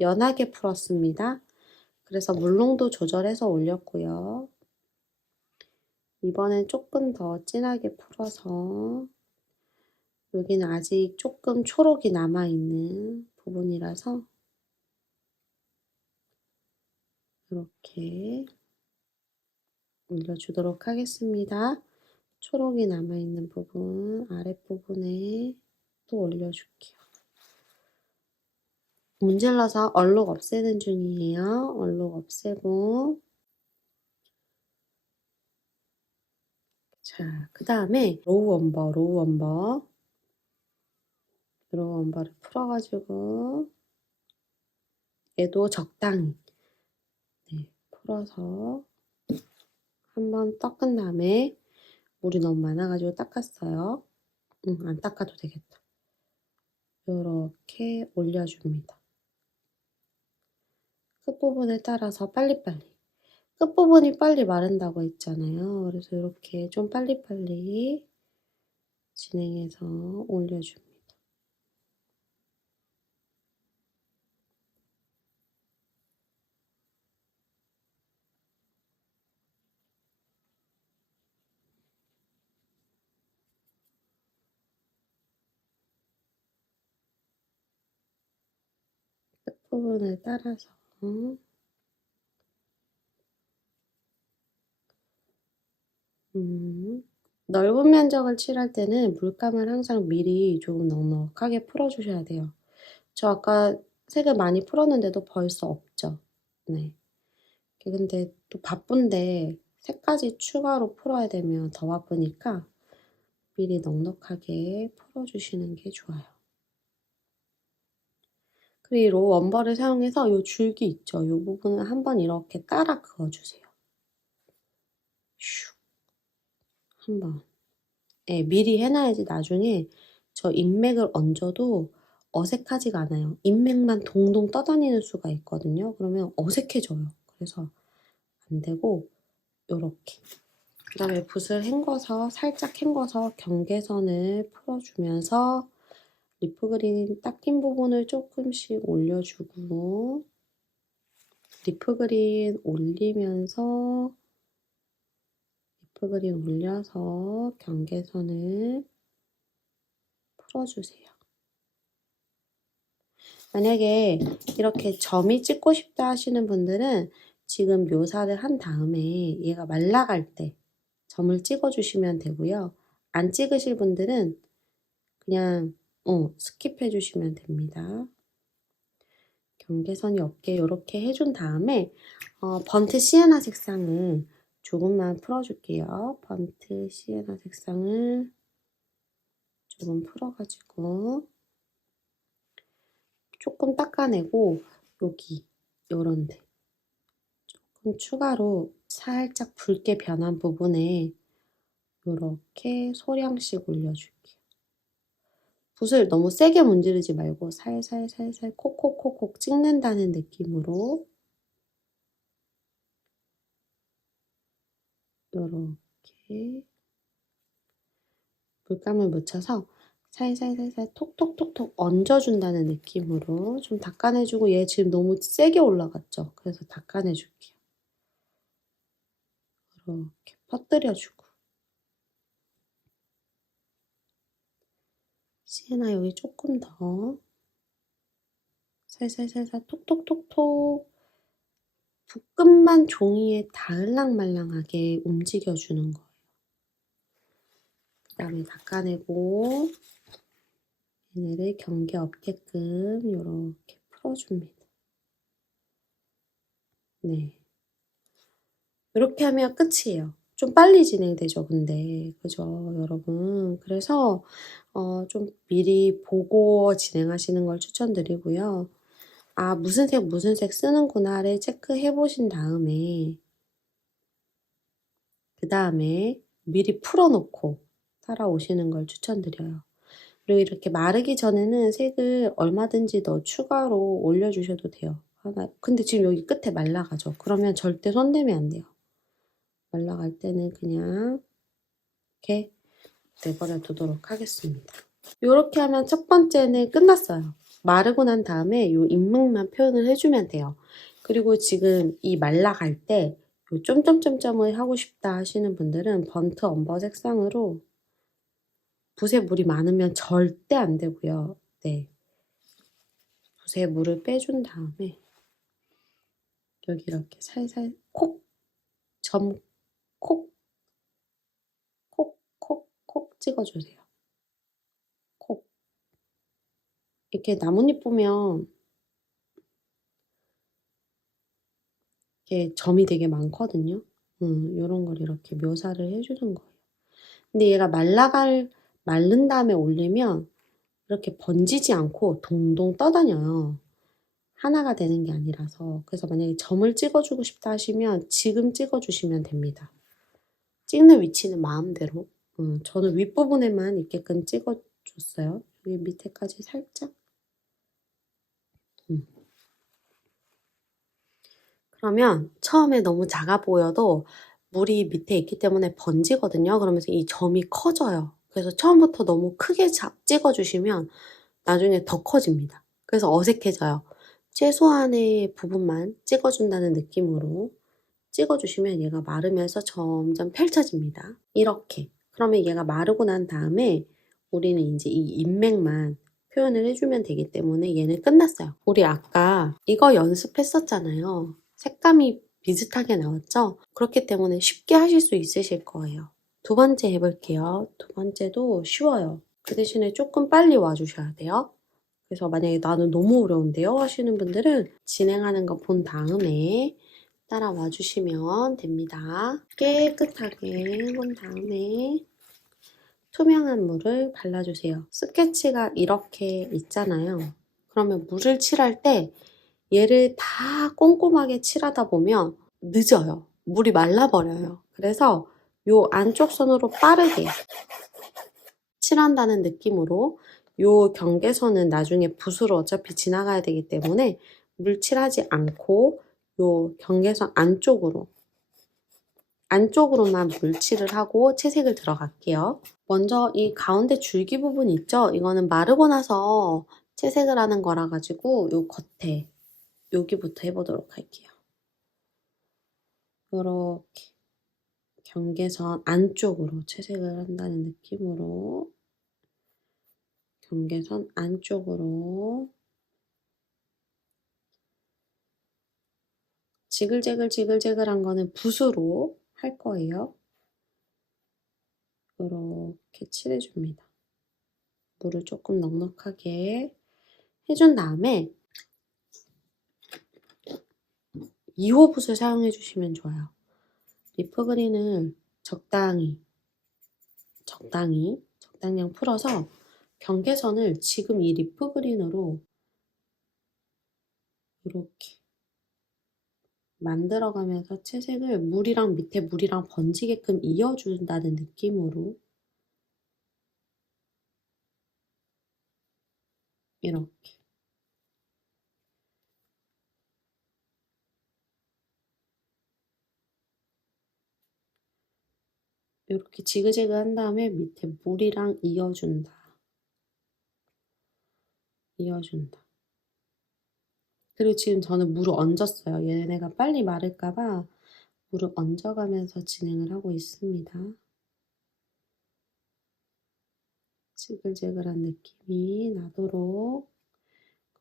연하게 풀었습니다. 그래서 물농도 조절해서 올렸고요. 이번엔 조금 더 진하게 풀어서 여기는 아직 조금 초록이 남아있는 부분이라서 이렇게 올려주도록 하겠습니다. 초록이 남아있는 부분, 아랫부분에 또 올려줄게요. 문질러서 얼룩 없애는 중이에요. 얼룩 없애고 자, 그 다음에 로우 엄버를 풀어가지고 얘도 적당히 네, 풀어서 한번 닦은 다음에 물이 너무 많아가지고 닦았어요. 안 닦아도 되겠다. 이렇게 올려줍니다. 끝부분을 따라서 빨리빨리. 끝부분이 빨리 마른다고 했잖아요. 그래서 이렇게 좀 빨리빨리 진행해서 올려줍니다. 끝부분을 따라서 넓은 면적을 칠할 때는 물감을 항상 미리 좀 넉넉하게 풀어주셔야 돼요. 저 아까 색을 많이 풀었는데도 벌써 없죠. 네. 근데 또 바쁜데 색까지 추가로 풀어야 되면 더 바쁘니까 미리 넉넉하게 풀어주시는 게 좋아요. 그리고 원벌을 사용해서 이 줄기 있죠? 이 부분을 한번 이렇게 깔아 그어주세요. 슉. 한번. 네, 미리 해놔야지 나중에 저 인맥을 얹어도 어색하지가 않아요. 인맥만 동동 떠다니는 수가 있거든요. 그러면 어색해져요. 그래서 안 되고 요렇게. 그 다음에 붓을 헹궈서 살짝 헹궈서 경계선을 풀어주면서 리프 그린 닦인 부분을 조금씩 올려주고 리프 그린 올리면서 리프 그린 올려서 경계선을 풀어주세요. 만약에 이렇게 점이 찍고 싶다 하시는 분들은 지금 묘사를 한 다음에 얘가 말라갈 때 점을 찍어주시면 되고요. 안 찍으실 분들은 그냥 스킵해 주시면 됩니다. 경계선이 없게 이렇게 해준 다음에 번트 시에나 색상을 조금만 풀어줄게요. 번트 시에나 색상을 조금 풀어가지고 조금 닦아내고 여기 요런데 조금 추가로 살짝 붉게 변한 부분에 이렇게 소량씩 올려줄게요. 붓을 너무 세게 문지르지 말고 살살살살 콕콕콕콕 찍는다는 느낌으로 이렇게 물감을 묻혀서 살살살살 톡톡톡톡 얹어준다는 느낌으로 좀 닦아내주고 얘 지금 너무 세게 올라갔죠? 그래서 닦아내줄게요. 이렇게 퍼뜨려주고 시에나 여기 조금 더 살살살살 톡톡톡톡 붓끝만 종이에 닿을랑말랑하게 움직여주는 거예요. 그 다음에 닦아내고 얘네를 경계 없게끔 이렇게 풀어줍니다. 네. 이렇게 하면 끝이에요. 좀 빨리 진행되죠, 근데. 그죠, 여러분? 그래서, 좀 미리 보고 진행하시는 걸 추천드리고요. 아, 무슨 색 쓰는구나를 체크해 보신 다음에, 그 다음에 미리 풀어놓고 따라오시는 걸 추천드려요. 그리고 이렇게 마르기 전에는 색을 얼마든지 더 추가로 올려주셔도 돼요. 근데 지금 여기 끝에 말라가죠. 그러면 절대 손대면 안 돼요. 말라갈 때는 그냥 이렇게 내버려 두도록 하겠습니다. 이렇게 하면 첫 번째는 끝났어요. 마르고 난 다음에 이 인맥만 표현을 해주면 돼요. 그리고 지금 이 말라갈 때 이 점점점점을 하고 싶다 하시는 분들은 번트 엄버 색상으로 붓에 물이 많으면 절대 안 되고요. 네, 붓에 물을 빼준 다음에 여기 이렇게 살살 콕, 점, 콕, 콕, 콕, 콕 찍어주세요. 콕. 이렇게 나뭇잎 보면 이렇게 점이 되게 많거든요. 이런 걸 이렇게 묘사를 해주는 거예요. 근데 얘가 마른 다음에 올리면 이렇게 번지지 않고 동동 떠다녀요. 하나가 되는 게 아니라서. 그래서 만약에 점을 찍어주고 싶다 하시면 지금 찍어주시면 됩니다. 찍는 위치는 마음대로. 저는 윗부분에만 있게끔 찍어줬어요. 여기 밑에까지 살짝. 그러면 처음에 너무 작아 보여도 물이 밑에 있기 때문에 번지거든요. 그러면서 이 점이 커져요. 그래서 처음부터 너무 크게 찍어주시면 나중에 더 커집니다. 그래서 어색해져요. 최소한의 부분만 찍어준다는 느낌으로 찍어주시면 얘가 마르면서 점점 펼쳐집니다. 이렇게. 그러면 얘가 마르고 난 다음에 우리는 이제 이 인맥만 표현을 해주면 되기 때문에 얘는 끝났어요. 우리 아까 이거 연습했었잖아요. 색감이 비슷하게 나왔죠? 그렇기 때문에 쉽게 하실 수 있으실 거예요. 두 번째 해볼게요. 두 번째도 쉬워요. 그 대신에 조금 빨리 와주셔야 돼요. 그래서 만약에 나는 너무 어려운데요 하시는 분들은 진행하는 거 본 다음에 따라와 주시면 됩니다. 깨끗하게 한 다음에 투명한 물을 발라주세요. 스케치가 이렇게 있잖아요. 그러면 물을 칠할 때 얘를 다 꼼꼼하게 칠하다 보면 늦어요. 물이 말라버려요. 그래서 요 안쪽 선으로 빠르게 칠한다는 느낌으로 요 경계선은 나중에 붓으로 어차피 지나가야 되기 때문에 물 칠하지 않고 요 경계선 안쪽으로만 물칠을 하고 채색을 들어갈게요. 먼저 이 가운데 줄기 부분 있죠? 이거는 마르고 나서 채색을 하는 거라 가지고 요 겉에 여기부터 해보도록 할게요. 요렇게 경계선 안쪽으로 채색을 한다는 느낌으로 경계선 안쪽으로 지글재글한 거는 붓으로 할 거예요. 이렇게 칠해줍니다. 물을 조금 넉넉하게 해준 다음에 2호 붓을 사용해 주시면 좋아요. 리프 그린을 적당량 풀어서 경계선을 지금 이 리프 그린으로 이렇게 만들어가면서 채색을 밑에 물이랑 번지게끔 이어준다는 느낌으로 이렇게 이렇게 지그재그 한 다음에 밑에 물이랑 이어준다. 그리고 지금 저는 물을 얹었어요. 얘네가 빨리 마를까봐 물을 얹어가면서 진행을 하고 있습니다. 지글지글한 느낌이 나도록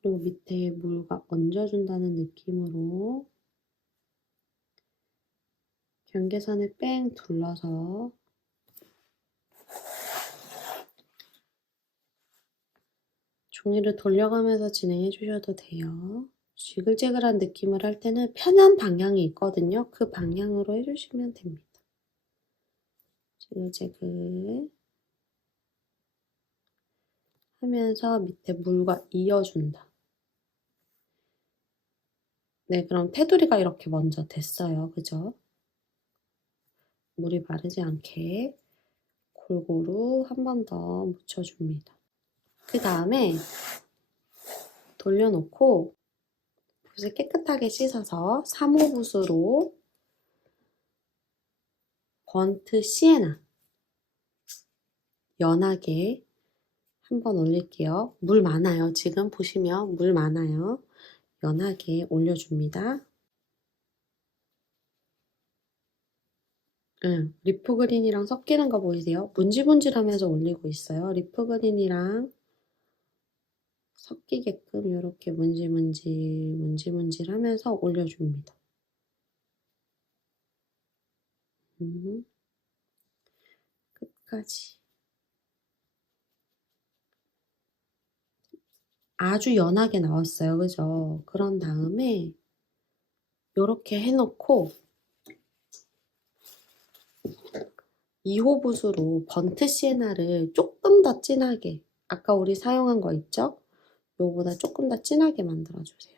그리고 밑에 물과 얹어준다는 느낌으로 경계선을 뺑 둘러서 종이를 돌려가면서 진행해 주셔도 돼요. 지글지글한 느낌을 할 때는 편한 방향이 있거든요. 그 방향으로 해주시면 됩니다. 지글지글 하면서 밑에 물과 이어준다. 네, 그럼 테두리가 이렇게 먼저 됐어요. 그죠? 물이 마르지 않게 골고루 한 번 더 묻혀줍니다. 그 다음에 돌려놓고 붓을 깨끗하게 씻어서 3호 붓으로 번트 시에나 연하게 한번 올릴게요. 물 많아요. 지금 보시면 물 많아요. 연하게 올려줍니다. 리프 그린이랑 섞이는 거 보이세요? 문질문질하면서 올리고 있어요. 리프 그린이랑 섞이게끔 이렇게 문질문질 하면서 올려줍니다. 끝까지. 아주 연하게 나왔어요. 그죠? 그런 다음에 이렇게 해놓고 2호 붓으로 번트 시에나를 조금 더 진하게 아까 우리 사용한 거 있죠? 요거보다 조금 더 진하게 만들어주세요.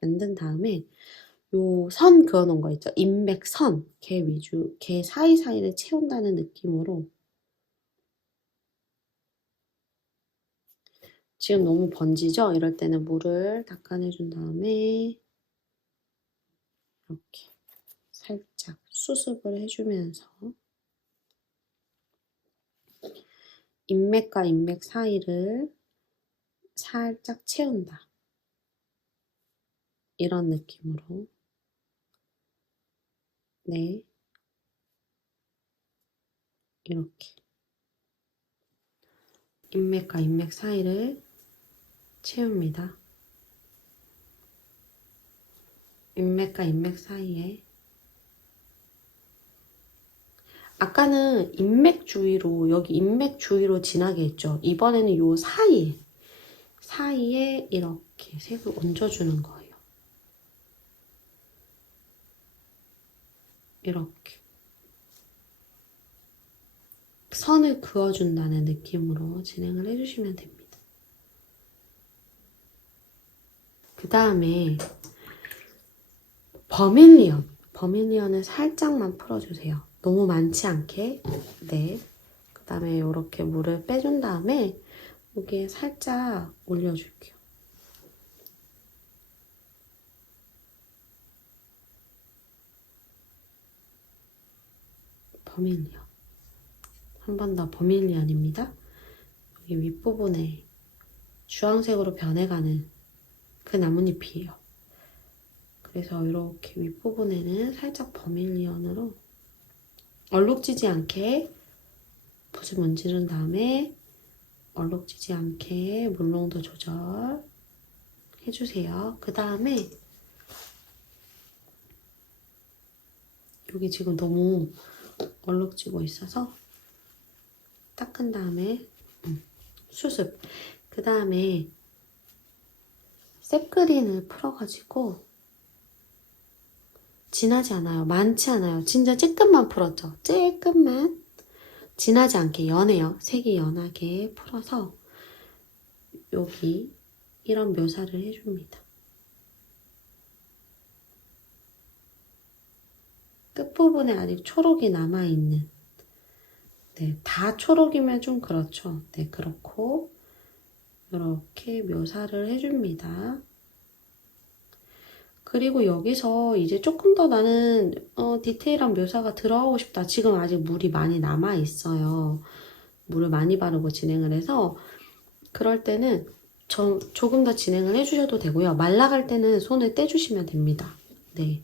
만든 다음에 요 선 그어놓은 거 있죠? 인맥 선, 걔 사이사이를 채운다는 느낌으로 지금 너무 번지죠? 이럴 때는 물을 닦아내준 다음에 이렇게 살짝 수습을 해주면서 인맥과 인맥 사이를 살짝 채운다. 이런 느낌으로 네, 이렇게 인맥과 인맥 사이를 채웁니다. 인맥과 인맥 사이에 아까는 인맥 주위로, 여기 인맥 주위로 진하게 했죠. 이번에는 요 사이에 이렇게 색을 얹어주는 거예요. 이렇게. 선을 그어준다는 느낌으로 진행을 해주시면 됩니다. 그 다음에 버밀리언을 살짝만 풀어주세요. 너무 많지 않게. 네. 그 다음에 이렇게 물을 빼준 다음에 여기에 살짝 올려줄게요. 버밀리언. 한 번 더 버밀리언입니다. 여기 윗부분에 주황색으로 변해가는 그 나뭇잎이에요. 그래서 이렇게 윗부분에는 살짝 버밀리언으로 얼룩지지 않게 붓을 문지른 다음에 얼룩지지 않게 물농도 조절 해주세요. 그 다음에 여기 지금 너무 얼룩지고 있어서 닦은 다음에 수습. 그 다음에 셉그린을 풀어가지고 진하지 않아요. 많지 않아요. 진짜 쬐끔만 풀었죠. 쬐끔만. 진하지 않게 연해요. 색이 연하게 풀어서 여기 이런 묘사를 해줍니다. 끝부분에 아직 초록이 남아있는, 네, 다 초록이면 좀 그렇죠. 네, 그렇고 이렇게 묘사를 해줍니다. 그리고 여기서 이제 조금 더 나는 디테일한 묘사가 들어가고 싶다. 지금 아직 물이 많이 남아있어요. 물을 많이 바르고 진행을 해서 그럴 때는 조금 더 진행을 해주셔도 되고요. 말라갈 때는 손을 떼주시면 됩니다. 네,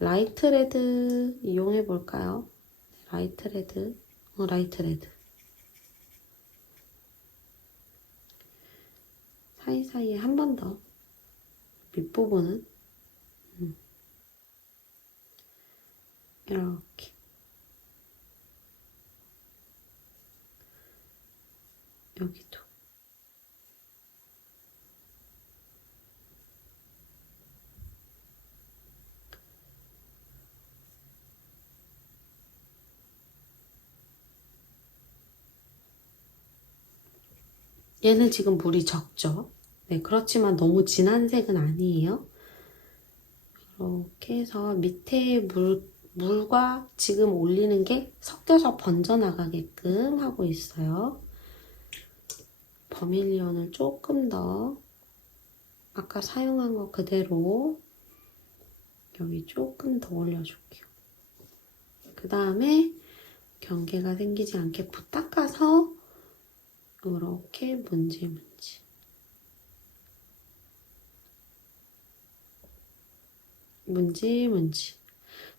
라이트 레드 이용해 볼까요? 라이트 레드, 라이트 레드. 사이사이에 한 번 더 밑부분은 이렇게 여기도 얘는 지금 물이 적죠? 네, 그렇지만 너무 진한 색은 아니에요. 이렇게 해서 밑에 물과 지금 올리는 게 섞여서 번져나가게끔 하고 있어요. 버밀리언을 조금 더 아까 사용한 거 그대로 여기 조금 더 올려줄게요. 그 다음에 경계가 생기지 않게 붓 닦아서 이렇게 문지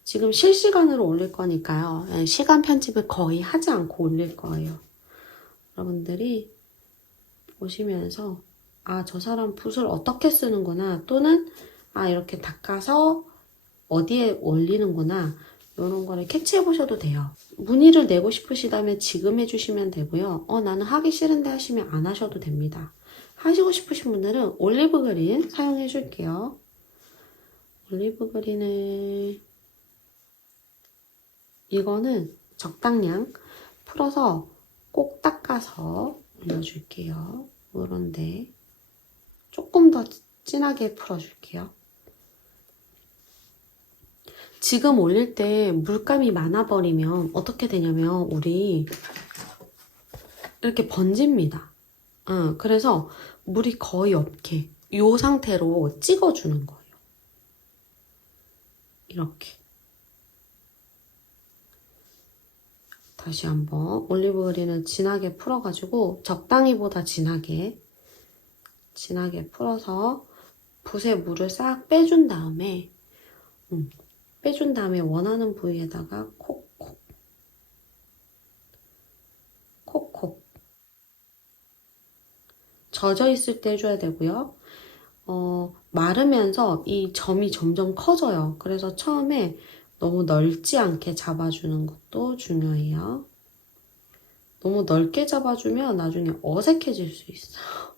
지금 실시간으로 올릴 거니까요. 시간 편집을 거의 하지 않고 올릴 거예요. 여러분들이 보시면서 아, 저 사람 붓을 어떻게 쓰는구나, 또는 아, 이렇게 닦아서 어디에 올리는구나, 이런 거를 캐치해 보셔도 돼요. 문의를 내고 싶으시다면 지금 해주시면 되고요. 나는 하기 싫은데 하시면 안 하셔도 됩니다. 하시고 싶으신 분들은 올리브 그린 사용해 줄게요. 올리브 그린을 이거는 적당량 풀어서 꼭 닦아서 올려줄게요. 그런데 조금 더 진하게 풀어줄게요. 지금 올릴 때 물감이 많아버리면 어떻게 되냐면 우리 이렇게 번집니다. 그래서 물이 거의 없게 이 상태로 찍어주는 거예요. 이렇게. 다시 한번 올리브 그린을 진하게 풀어가지고 적당히보다 진하게 풀어서 붓에 물을 싹 빼준 다음에 원하는 부위에다가 콕콕 젖어 있을 때 해줘야 되고요. 마르면서 이 점이 점점 커져요. 그래서 처음에 너무 넓지 않게 잡아주는 것도 중요해요. 너무 넓게 잡아주면 나중에 어색해질 수 있어요.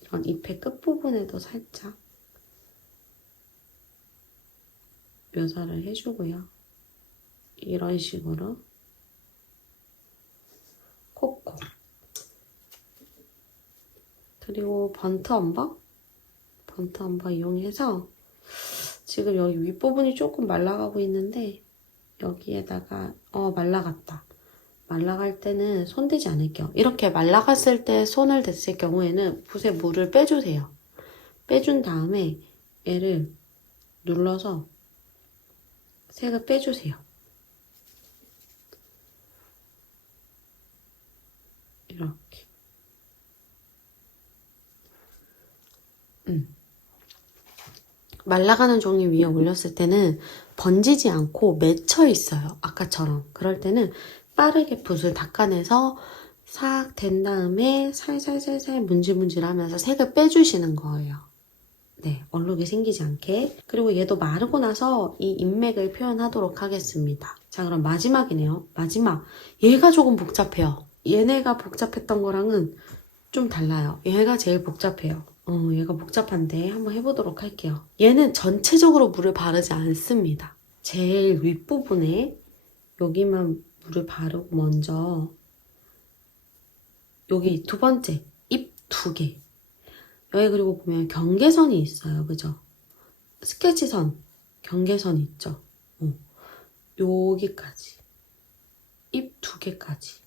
이런 잎의 끝부분에도 살짝 묘사를 해주고요. 이런 식으로 콕콕. 그리고 번트 엄버 이용해서 지금 여기 윗부분이 조금 말라가고 있는데 여기에다가 말라갔다. 말라갈 때는 손 대지 않을게요. 이렇게 말라갔을 때 손을 댔을 경우에는 붓에 물을 빼주세요. 빼준 다음에 얘를 눌러서 색을 빼주세요. 이렇게. 말라가는 종이 위에 올렸을 때는 번지지 않고 맺혀 있어요. 아까처럼. 그럴 때는 빠르게 붓을 닦아내서 싹 된 다음에 살살살살 문질문질하면서 색을 빼주시는 거예요. 네, 얼룩이 생기지 않게. 그리고 얘도 마르고 나서 이 인맥을 표현하도록 하겠습니다. 자, 그럼 마지막이네요. 마지막. 얘가 조금 복잡해요. 얘네가 복잡했던 거랑은 좀 달라요. 얘가 제일 복잡해요. 얘가 복잡한데 한번 해보도록 할게요. 얘는 전체적으로 물을 바르지 않습니다. 제일 윗부분에 여기만 물을 바르고 먼저 여기 두 번째 잎 2개 여기 그리고 보면 경계선이 있어요. 그죠? 스케치선 경계선 있죠? 여기까지 잎 2개까지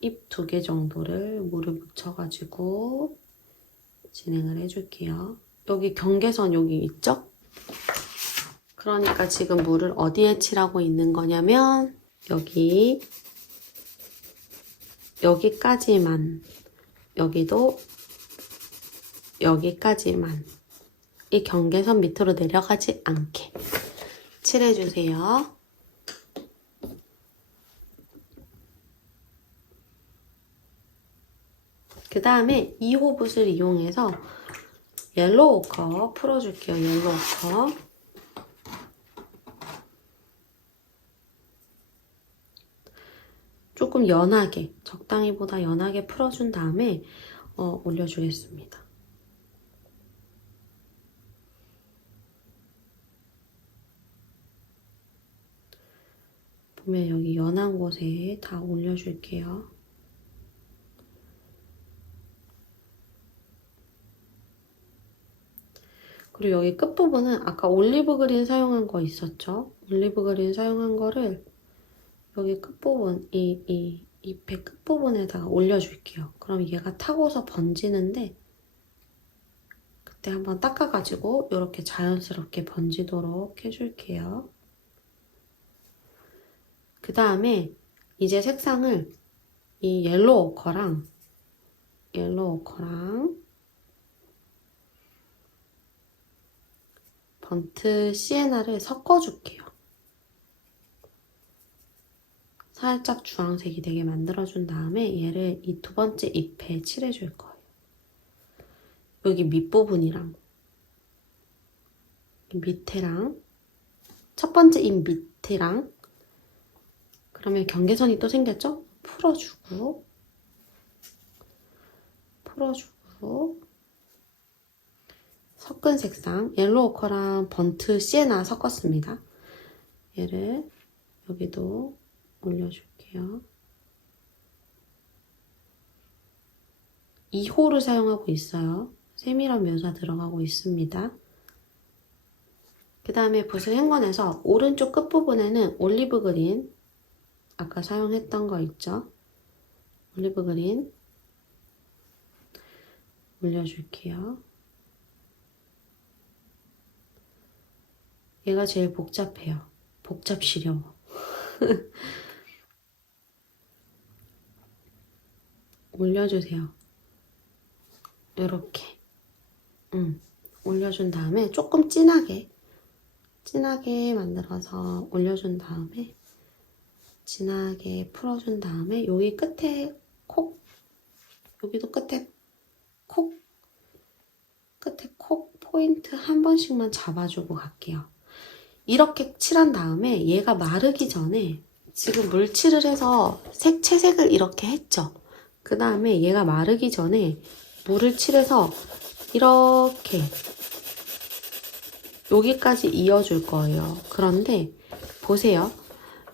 잎 2개 정도를 물을 묻혀가지고 진행을 해줄게요. 여기 경계선 여기 있죠? 그러니까 지금 물을 어디에 칠하고 있는 거냐면 여기까지만 여기도 여기까지만 이 경계선 밑으로 내려가지 않게 칠해주세요. 그 다음에 2호 붓을 이용해서 옐로우 오커 풀어줄게요. 옐로우 오커. 조금 연하게, 적당히보다 연하게 풀어준 다음에 올려주겠습니다. 보면 여기 연한 곳에 다 올려줄게요. 그리고 여기 끝부분은 아까 올리브 그린 사용한 거 있었죠? 올리브 그린 사용한 거를 여기 끝부분, 이 잎의 끝부분에다가 올려줄게요. 그럼 얘가 타고서 번지는데 그때 한번 닦아가지고 이렇게 자연스럽게 번지도록 해줄게요. 그 다음에 이제 색상을 이 옐로우 오커랑 번트 시에나를 섞어줄게요. 살짝 주황색이 되게 만들어준 다음에 얘를 이 2번째 잎에 칠해줄 거예요. 여기 밑부분이랑 밑에랑 첫 번째 잎 밑에랑 그러면 경계선이 또 생겼죠? 풀어주고 섞은 색상 옐로우 오커랑 번트 시에나 섞었습니다. 얘를 여기도 올려줄게요. 2호를 사용하고 있어요. 세밀한 묘사 들어가고 있습니다. 그 다음에 붓을 헹궈내서 오른쪽 끝부분에는 올리브 그린 아까 사용했던 거 있죠? 올리브 그린 올려줄게요. 얘가 제일 복잡해요. 복잡시려워. 올려주세요. 이렇게 올려준 다음에 조금 진하게 만들어서 올려준 다음에 진하게 풀어준 다음에 여기 끝에 콕 여기도 끝에 콕 포인트 한 번씩만 잡아주고 갈게요. 이렇게 칠한 다음에 얘가 마르기 전에 지금 물칠을 해서 채색을 이렇게 했죠. 그 다음에 얘가 마르기 전에 물을 칠해서 이렇게 여기까지 이어줄 거예요. 그런데 보세요.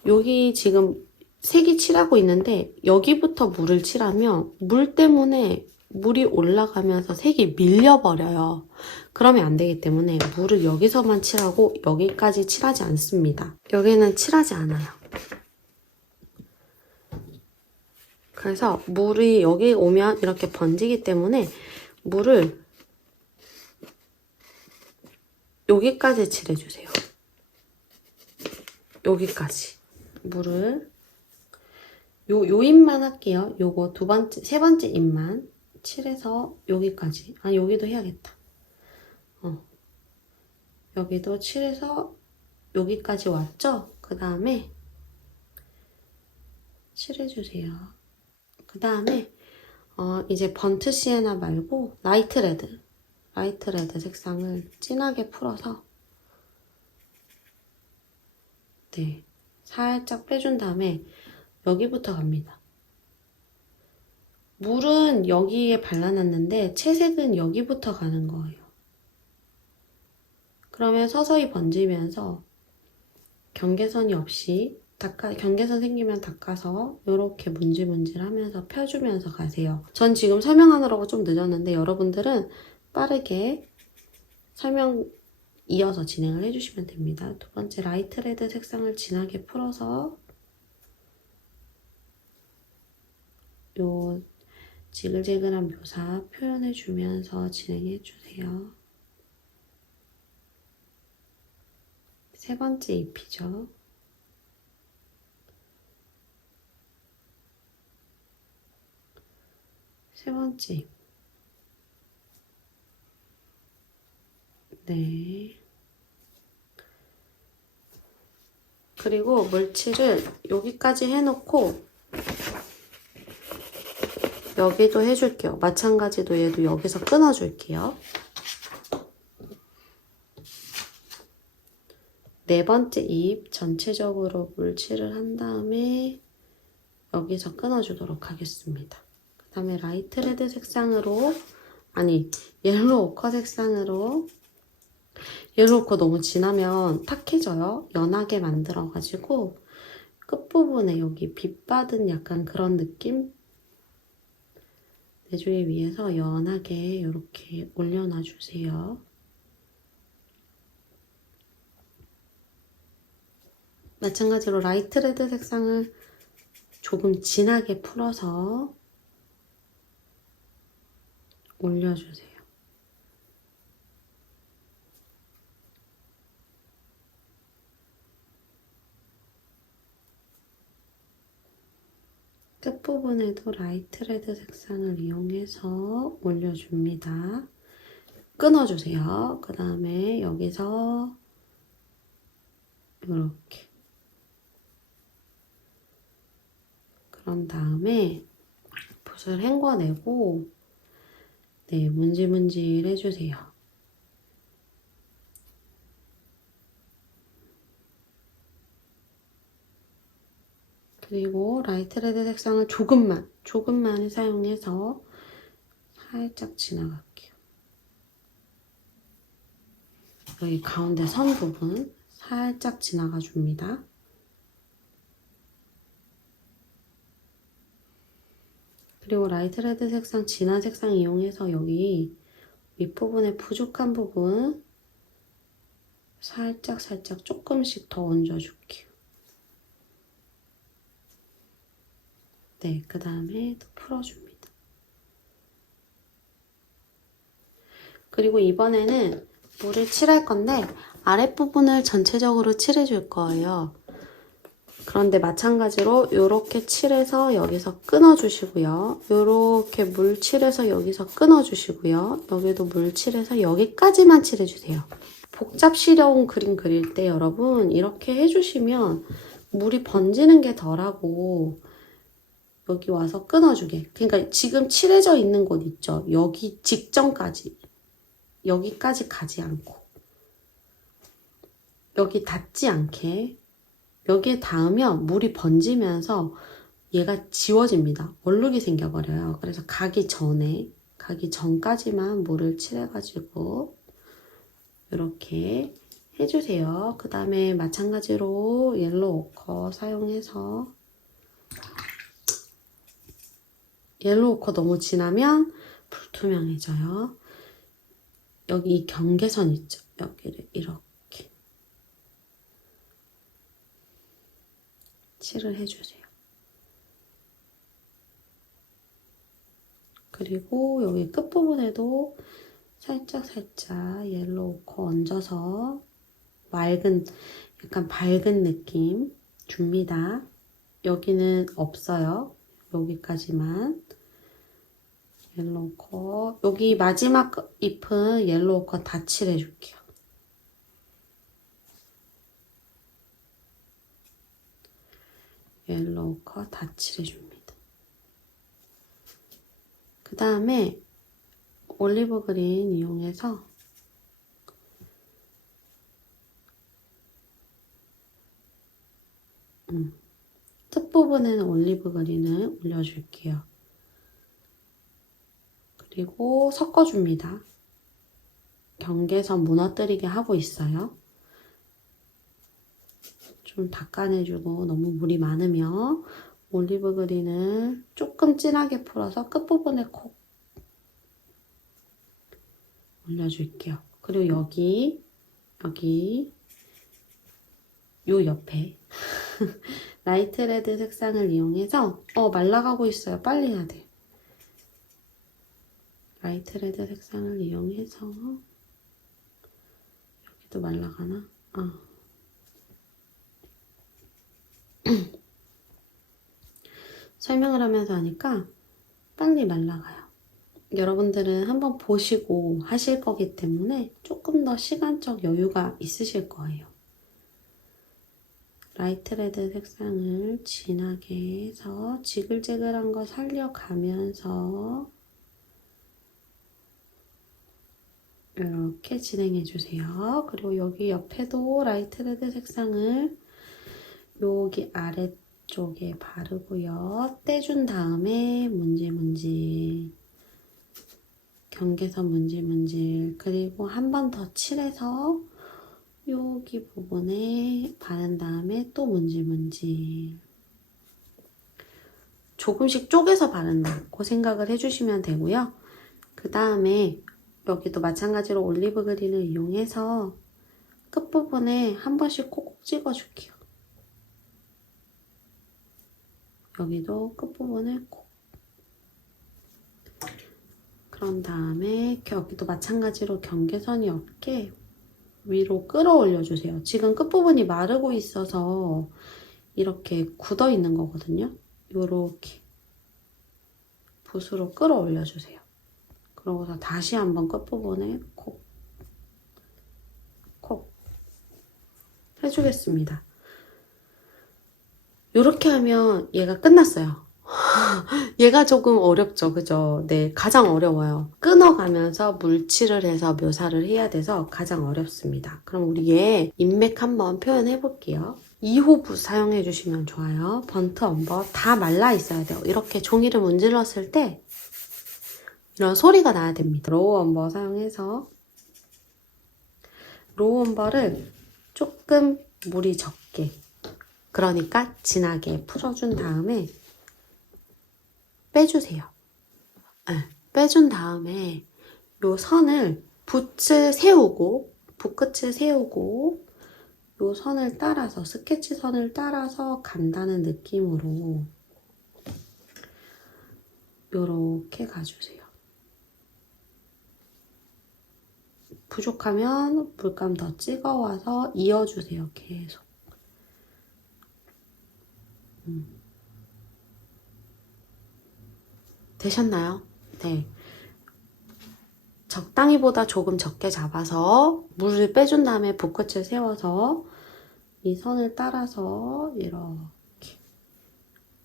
여기 지금 색이 칠하고 있는데 여기부터 물을 칠하면 물 때문에 물이 올라가면서 색이 밀려버려요. 그러면 안 되기 때문에 물을 여기서만 칠하고 여기까지 칠하지 않습니다. 여기는 칠하지 않아요. 그래서 물이 여기 오면 이렇게 번지기 때문에 물을 여기까지 칠해주세요. 여기까지. 물을 요 입만 할게요. 요거 세 번째 입만 칠해서 여기까지. 아, 여기도 해야겠다. 여기도 칠해서 여기까지 왔죠? 그 다음에 칠해주세요. 그 다음에 이제 번트 시에나 말고 라이트 레드 색상을 진하게 풀어서 네, 살짝 빼준 다음에 여기부터 갑니다. 물은 여기에 발라놨는데 채색은 여기부터 가는 거예요. 그러면 서서히 번지면서 경계선이 없이 경계선 생기면 닦아서 이렇게 문질문질하면서 펴주면서 가세요. 전 지금 설명하느라고 좀 늦었는데 여러분들은 빠르게 설명 이어서 진행을 해주시면 됩니다. 두 번째 라이트 레드 색상을 진하게 풀어서 요 지글지글한 묘사 표현해주면서 진행해주세요. 세 번째 잎이죠. 세 번째 잎. 네. 그리고 물칠을 여기까지 해놓고 여기도 해줄게요. 마찬가지로 얘도 여기서 끊어줄게요. 네 번째 잎 전체적으로 물칠을 한 다음에 여기서 끊어주도록 하겠습니다. 그 다음에 라이트 레드 색상으로 옐로우 오커 색상으로 옐로우 오커 너무 진하면 탁해져요. 연하게 만들어가지고 끝부분에 여기 빛 받은 약간 그런 느낌? 내주기 위해서 연하게 이렇게 올려놔주세요. 마찬가지로 라이트 레드 색상을 조금 진하게 풀어서 올려주세요. 끝부분에도 라이트 레드 색상을 이용해서 올려줍니다. 끊어주세요. 그 다음에 여기서 이렇게 그런 다음에 붓을 헹궈내고 네, 문질문질 해주세요. 그리고 라이트 레드 색상을 조금만 사용해서 살짝 지나갈게요. 여기 가운데 선 부분 살짝 지나가 줍니다. 그리고 라이트 레드 색상, 진한 색상 이용해서 여기 윗부분에 부족한 부분 살짝 조금씩 더 얹어줄게요. 네, 그 다음에 또 풀어줍니다. 그리고 이번에는 물을 칠할 건데 아랫부분을 전체적으로 칠해줄 거예요. 그런데 마찬가지로 이렇게 칠해서 여기서 끊어주시고요. 이렇게 물 칠해서 여기서 끊어주시고요. 여기도 물 칠해서 여기까지만 칠해주세요. 복잡스러운 그림 그릴 때 여러분 이렇게 해주시면 물이 번지는 게 덜하고 여기 와서 끊어주게. 그러니까 지금 칠해져 있는 곳 있죠? 여기 직전까지 여기까지 가지 않고 여기 닿지 않게 여기에 닿으면 물이 번지면서 얘가 지워집니다. 얼룩이 생겨버려요. 그래서 가기 전까지만 물을 칠해가지고 이렇게 해주세요. 그 다음에 마찬가지로 옐로우 오커 사용해서 옐로우 오커 너무 진하면 불투명해져요. 여기 이 경계선 있죠? 여기를 이렇게 칠을 해주세요. 그리고 여기 끝부분에도 살짝 옐로우 오커 얹어서 약간 밝은 느낌 줍니다. 여기는 없어요. 여기까지만 옐로우 오커. 여기 마지막 잎은 옐로우 오커 다 칠해줄게요. 옐로우 오커 다 칠해줍니다. 그 다음에 올리브 그린 이용해서 끝부분에는 올리브 그린을 올려줄게요. 그리고 섞어줍니다. 경계선 무너뜨리게 하고 있어요. 좀 닦아내주고 너무 물이 많으면 올리브 그린을 조금 진하게 풀어서 끝부분에 콕 올려줄게요. 그리고 여기 요 옆에 라이트 레드 색상을 이용해서 말라가고 있어요. 빨리 해야 돼. 라이트 레드 색상을 이용해서 여기도 말라가나? 설명을 하면서 하니까 빨리 말라가요. 여러분들은 한번 보시고 하실 거기 때문에 조금 더 시간적 여유가 있으실 거예요. 라이트 레드 색상을 진하게 해서 지글지글한 거 살려가면서 이렇게 진행해 주세요. 그리고 여기 옆에도 라이트 레드 색상을 여기 아래쪽에 바르고요. 떼준 다음에 문질문질 경계선 문질문질 그리고 한 번 더 칠해서 여기 부분에 바른 다음에 또 문질문질 조금씩 쪼개서 바른다고 생각을 해주시면 되고요. 그 다음에 여기도 마찬가지로 올리브 그린을 이용해서 끝부분에 한 번씩 콕콕 찍어줄게요. 여기도 끝부분에 콕. 그런 다음에 여기도 마찬가지로 경계선이 없게 위로 끌어올려주세요. 지금 끝부분이 마르고 있어서 이렇게 굳어 있는 거거든요. 요렇게 붓으로 끌어올려주세요. 그러고서 다시 한번 끝부분에 콕, 콕 해주겠습니다. 이렇게 하면 얘가 끝났어요. 얘가 조금 어렵죠, 그죠? 네, 가장 어려워요. 끊어가면서 물칠을 해서 묘사를 해야 돼서 가장 어렵습니다. 그럼 우리 얘 인맥 한번 표현해 볼게요. 2호 붓 사용해 주시면 좋아요. 번트 엄버 다 말라 있어야 돼요. 이렇게 종이를 문질렀을 때 이런 소리가 나야 됩니다. 로우 엄버 사용해서 로우 엄버를 조금 물이 적게, 그러니까 진하게 풀어준 다음에 빼주세요. 네, 빼준 다음에 요 선을 붓을 세우고 붓끝을 세우고 요 선을 따라서 스케치 선을 따라서 간다는 느낌으로 요렇게 가주세요. 부족하면 물감 더 찍어와서 이어주세요. 계속. 되셨나요? 네. 적당히보다 조금 적게 잡아서 물을 빼준 다음에 붓끝을 세워서 이 선을 따라서 이렇게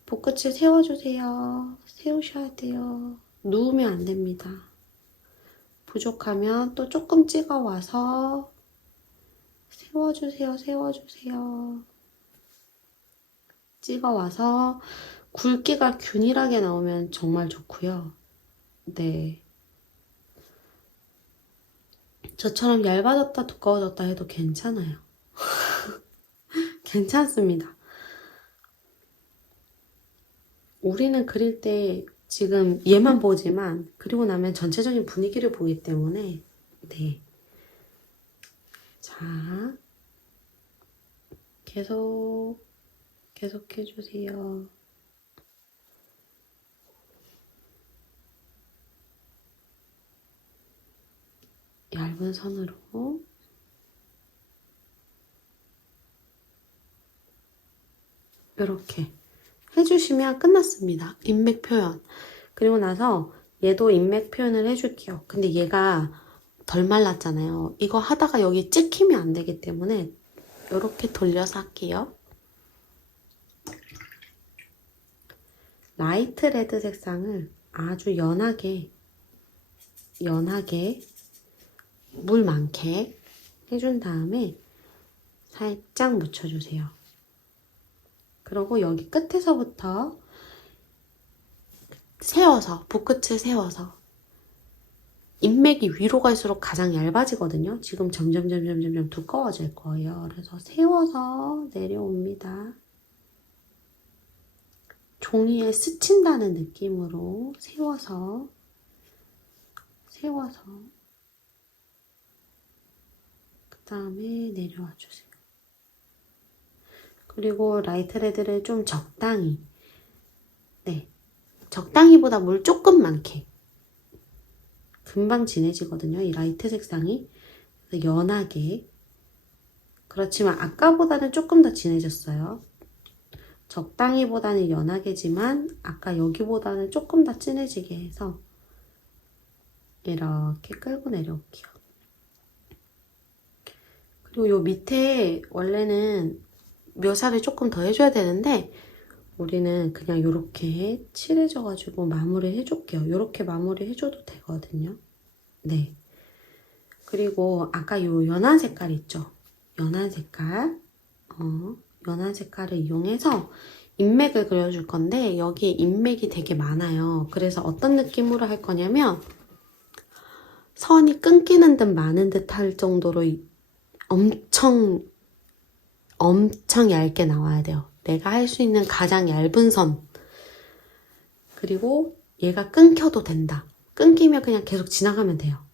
붓끝을 세워주세요. 세우셔야 돼요. 누우면 안 됩니다. 부족하면 또 조금 찍어 와서 세워주세요. 세워주세요. 찍어 와서 굵기가 균일하게 나오면 정말 좋고요. 네. 저처럼 얇아졌다 두꺼워졌다 해도 괜찮아요. 괜찮습니다. 우리는 그릴 때 지금 얘만 보지만 그리고 나면 전체적인 분위기를 보기 때문에 네. 자, 계속 해주세요. 얇은 선으로 이렇게 해주시면 끝났습니다. 인맥 표현. 그리고 나서 얘도 인맥 표현을 해줄게요. 근데 얘가 덜 말랐잖아요. 이거 하다가 여기 찍히면 안 되기 때문에 이렇게 돌려서 할게요. 라이트 레드 색상을 아주 연하게 물 많게 해준 다음에 살짝 묻혀주세요. 그리고 여기 끝에서부터 세워서, 붓끝을 세워서 인맥이 위로 갈수록 가장 얇아지거든요. 지금 점점 두꺼워질 거예요. 그래서 세워서 내려옵니다. 종이에 스친다는 느낌으로 세워서 그 다음에 내려와 주세요. 그리고 라이트 레드를 좀 적당히, 네, 적당히보다 물 조금 많게. 금방 진해지거든요, 이 라이트 색상이. 그래서 연하게. 그렇지만 아까보다는 조금 더 진해졌어요. 적당히보다는 연하게지만 아까 여기보다는 조금 더 진해지게 해서 이렇게 끌고 내려올게요. 그리고 요 밑에 원래는 묘사를 조금 더 해줘야 되는데 우리는 그냥 이렇게 칠해져가지고 마무리 해줄게요. 이렇게 마무리 해줘도 되거든요. 네. 그리고 아까 요 연한 색깔 있죠? 연한 색깔. 연한 색깔을 이용해서 인맥을 그려줄 건데 여기 인맥이 되게 많아요. 그래서 어떤 느낌으로 할 거냐면 선이 끊기는 듯 마는 듯 할 정도로 엄청 얇게 나와야 돼요. 내가 할 수 있는 가장 얇은 선. 그리고 얘가 끊겨도 된다. 끊기면 그냥 계속 지나가면 돼요.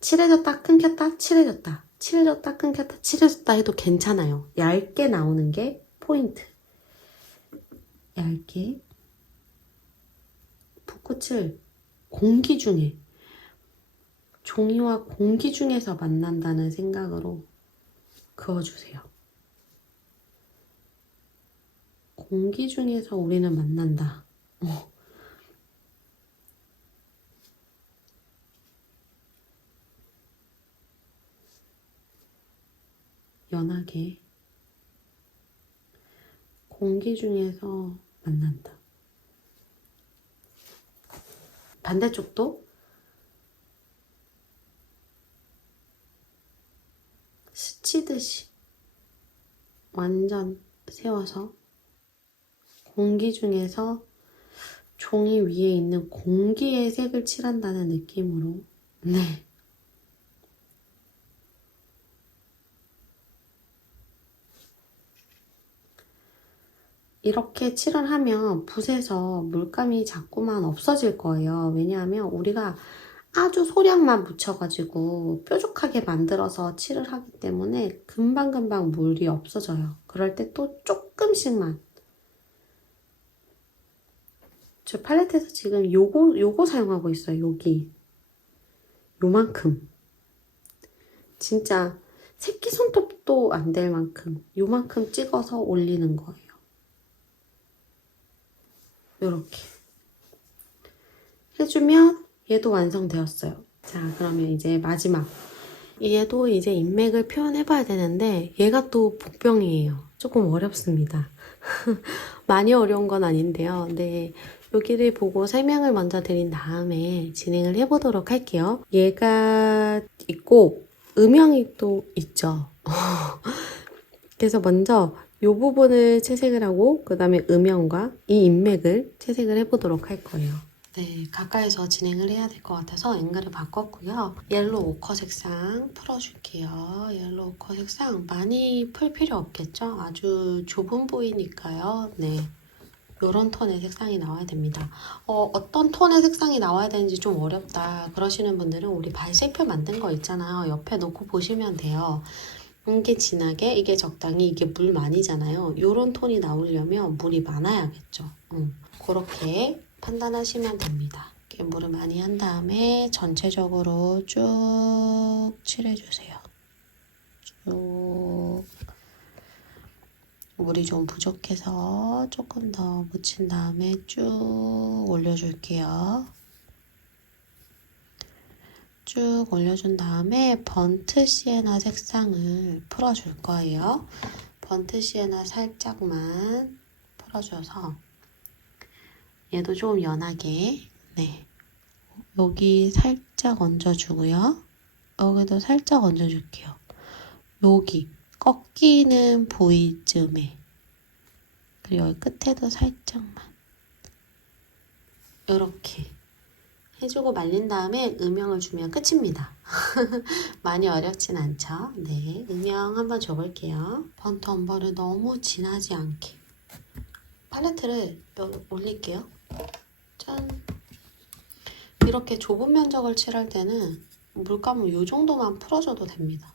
칠해졌다 끊겼다 칠해졌다 칠해졌다 끊겼다 칠해졌다 해도 괜찮아요. 얇게 나오는 게 포인트. 얇게 붓끝을 공기 중에 종이와 공기 중에서 만난다는 생각으로 그어주세요. 공기 중에서 우리는 만난다. 연하게 공기 중에서 만난다. 반대쪽도 스치듯이 완전 세워서 공기 중에서 종이 위에 있는 공기의 색을 칠한다는 느낌으로. 네. 이렇게 칠을 하면 붓에서 물감이 자꾸만 없어질 거예요. 왜냐하면 우리가 아주 소량만 묻혀가지고 뾰족하게 만들어서 칠을 하기 때문에 금방금방 물이 없어져요. 그럴 때 또 조금씩만. 저 팔레트에서 지금 요거 사용하고 있어요. 여기. 요만큼. 진짜 새끼손톱도 안 될 만큼 요만큼 찍어서 올리는 거예요. 요렇게 해주면 얘도 완성되었어요. 자, 그러면 이제 마지막 얘도 이제 인맥을 표현해봐야 되는데 얘가 또 복병이에요. 조금 어렵습니다. 많이 어려운 건 아닌데요. 네, 여기를 보고 설명을 먼저 드린 다음에 진행을 해보도록 할게요. 얘가 있고 음영이 또 있죠. 그래서 먼저 이 부분을 채색을 하고 그 다음에 음영과 이 인맥을 채색을 해보도록 할 거예요. 네, 가까이서 진행을 해야 될 것 같아서 앵글을 바꿨고요. 옐로우 오커 색상 풀어줄게요. 옐로우 오커 색상 많이 풀 필요 없겠죠? 아주 좁은 부위니까요. 네, 이런 톤의 색상이 나와야 됩니다. 어떤 톤의 색상이 나와야 되는지 좀 어렵다 그러시는 분들은 우리 발색표 만든 거 있잖아요. 옆에 놓고 보시면 돼요. 이게 진하게, 이게 적당히, 이게 물 많이잖아요. 이런 톤이 나오려면 물이 많아야겠죠. 그렇게 판단하시면 됩니다. 이렇게 물을 많이 한 다음에 전체적으로 쭉 칠해주세요. 쭉. 물이 좀 부족해서 조금 더 묻힌 다음에 쭉 올려줄게요. 쭉 올려준 다음에 번트 시에나 색상을 풀어줄 거예요. 번트 시에나 살짝만 풀어줘서 얘도 좀 연하게, 네, 여기 살짝 얹어주고요. 여기도 살짝 얹어줄게요. 여기 꺾이는 부위쯤에, 그리고 여기 끝에도 살짝만 이렇게 해주고 말린 다음에 음영을 주면 끝입니다. 많이 어렵진 않죠? 네, 음영 한번 줘볼게요. 번트 엄벌을 너무 진하지 않게 팔레트를 여기 올릴게요. 짠! 이렇게 좁은 면적을 칠할 때는 물감을 이 정도만 풀어줘도 됩니다.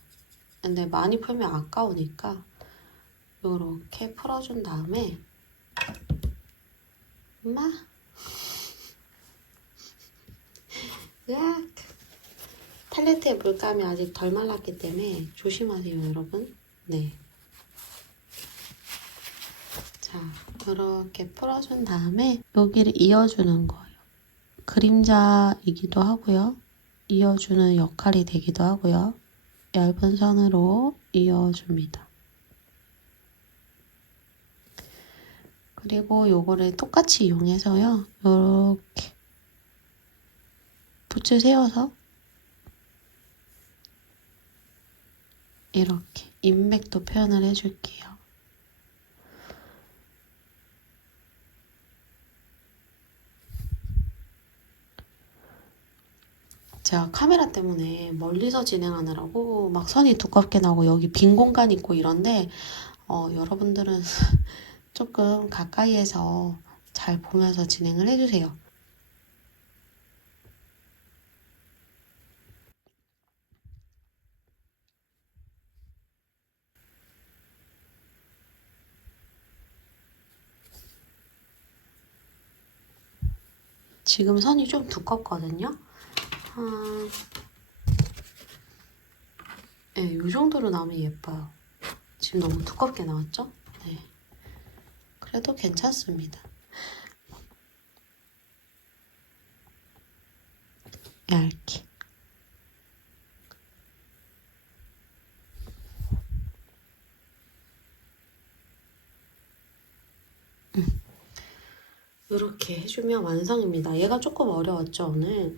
근데 많이 풀면 아까우니까 이렇게 풀어준 다음에 막 으악! 팔레트의 물감이 아직 덜 말랐기 때문에 조심하세요, 여러분. 네. 자, 이렇게 풀어준 다음에 여기를 이어주는 거예요. 그림자이기도 하고요. 이어주는 역할이 되기도 하고요. 얇은 선으로 이어줍니다. 그리고 요거를 똑같이 이용해서요. 이렇게 붓을 세워서 이렇게 인맥도 표현을 해줄게요. 제가 카메라 때문에 멀리서 진행하느라고 막 선이 두껍게 나오고 여기 빈 공간 있고 이런데 여러분들은 조금 가까이에서 잘 보면서 진행을 해주세요. 지금 선이 좀 두껍거든요. 네, 이 정도로 나오면 예뻐요. 지금 너무 두껍게 나왔죠? 네. 그래도 괜찮습니다. 얇게. 이렇게 해주면 완성입니다. 얘가 조금 어려웠죠, 오늘?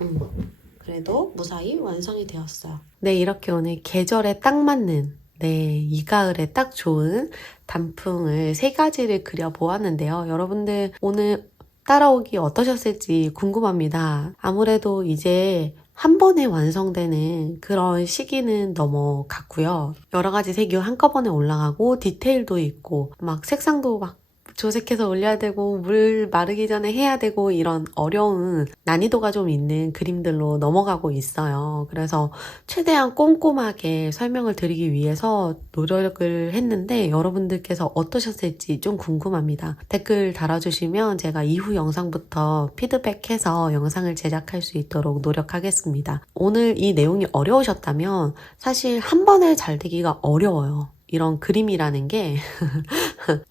그래도 무사히 완성이 되었어요. 네, 이렇게 오늘 계절에 딱 맞는, 네, 이 가을에 딱 좋은 단풍을 3가지를 그려보았는데요. 여러분들 오늘 따라오기 어떠셨을지 궁금합니다. 아무래도 이제 한 번에 완성되는 그런 시기는 넘어갔고요. 여러 가지 색이 한꺼번에 올라가고 디테일도 있고 막 색상도 막 조색해서 올려야 되고 물 마르기 전에 해야 되고 이런 어려운 난이도가 좀 있는 그림들로 넘어가고 있어요. 그래서 최대한 꼼꼼하게 설명을 드리기 위해서 노력을 했는데 여러분들께서 어떠셨을지 좀 궁금합니다. 댓글 달아주시면 제가 이후 영상부터 피드백해서 영상을 제작할 수 있도록 노력하겠습니다. 오늘 이 내용이 어려우셨다면 사실 한 번에 잘 되기가 어려워요. 이런 그림이라는 게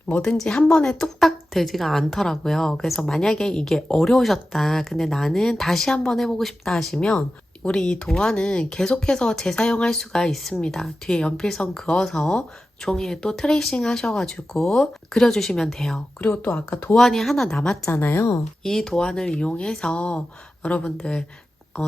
뭐든지 한 번에 뚝딱 되지가 않더라고요. 그래서 만약에 이게 어려우셨다. 근데 나는 다시 한번 해보고 싶다 하시면 우리 이 도안은 계속해서 재사용할 수가 있습니다. 뒤에 연필선 그어서 종이에 또 트레이싱 하셔가지고 그려주시면 돼요. 그리고 또 아까 도안이 하나 남았잖아요. 이 도안을 이용해서 여러분들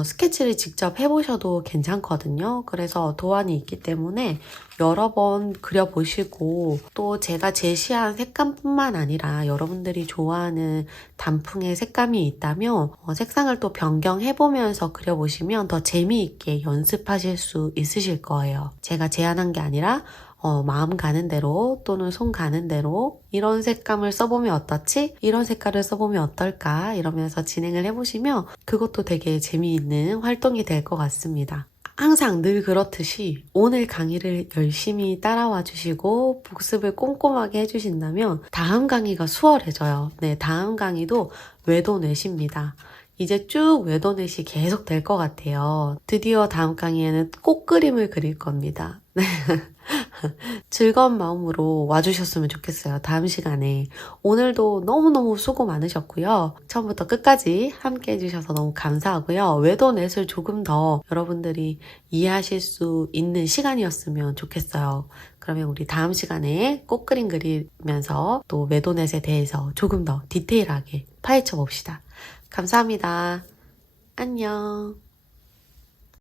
스케치를 직접 해보셔도 괜찮거든요. 그래서 도안이 있기 때문에 여러 번 그려보시고 또 제가 제시한 색감뿐만 아니라 여러분들이 좋아하는 단풍의 색감이 있다면 색상을 또 변경해보면서 그려보시면 더 재미있게 연습하실 수 있으실 거예요. 제가 제안한 게 아니라 마음 가는 대로 또는 손 가는 대로 이런 색감을 써보면 어떻지? 이런 색깔을 써보면 어떨까? 이러면서 진행을 해보시면 그것도 되게 재미있는 활동이 될 것 같습니다. 항상 늘 그렇듯이 오늘 강의를 열심히 따라와 주시고 복습을 꼼꼼하게 해주신다면 다음 강의가 수월해져요. 네, 다음 강의도 외도넷입니다. 이제 쭉 외도넷이 계속 될 것 같아요. 드디어 다음 강의에는 꽃그림을 그릴 겁니다. 네. 즐거운 마음으로 와주셨으면 좋겠어요. 다음 시간에. 오늘도 너무너무 수고 많으셨고요. 처음부터 끝까지 함께 해주셔서 너무 감사하고요. 외도넷을 조금 더 여러분들이 이해하실 수 있는 시간이었으면 좋겠어요. 그러면 우리 다음 시간에 꽃그림 그리면서 또 외도넷에 대해서 조금 더 디테일하게 파헤쳐 봅시다. 감사합니다. 안녕.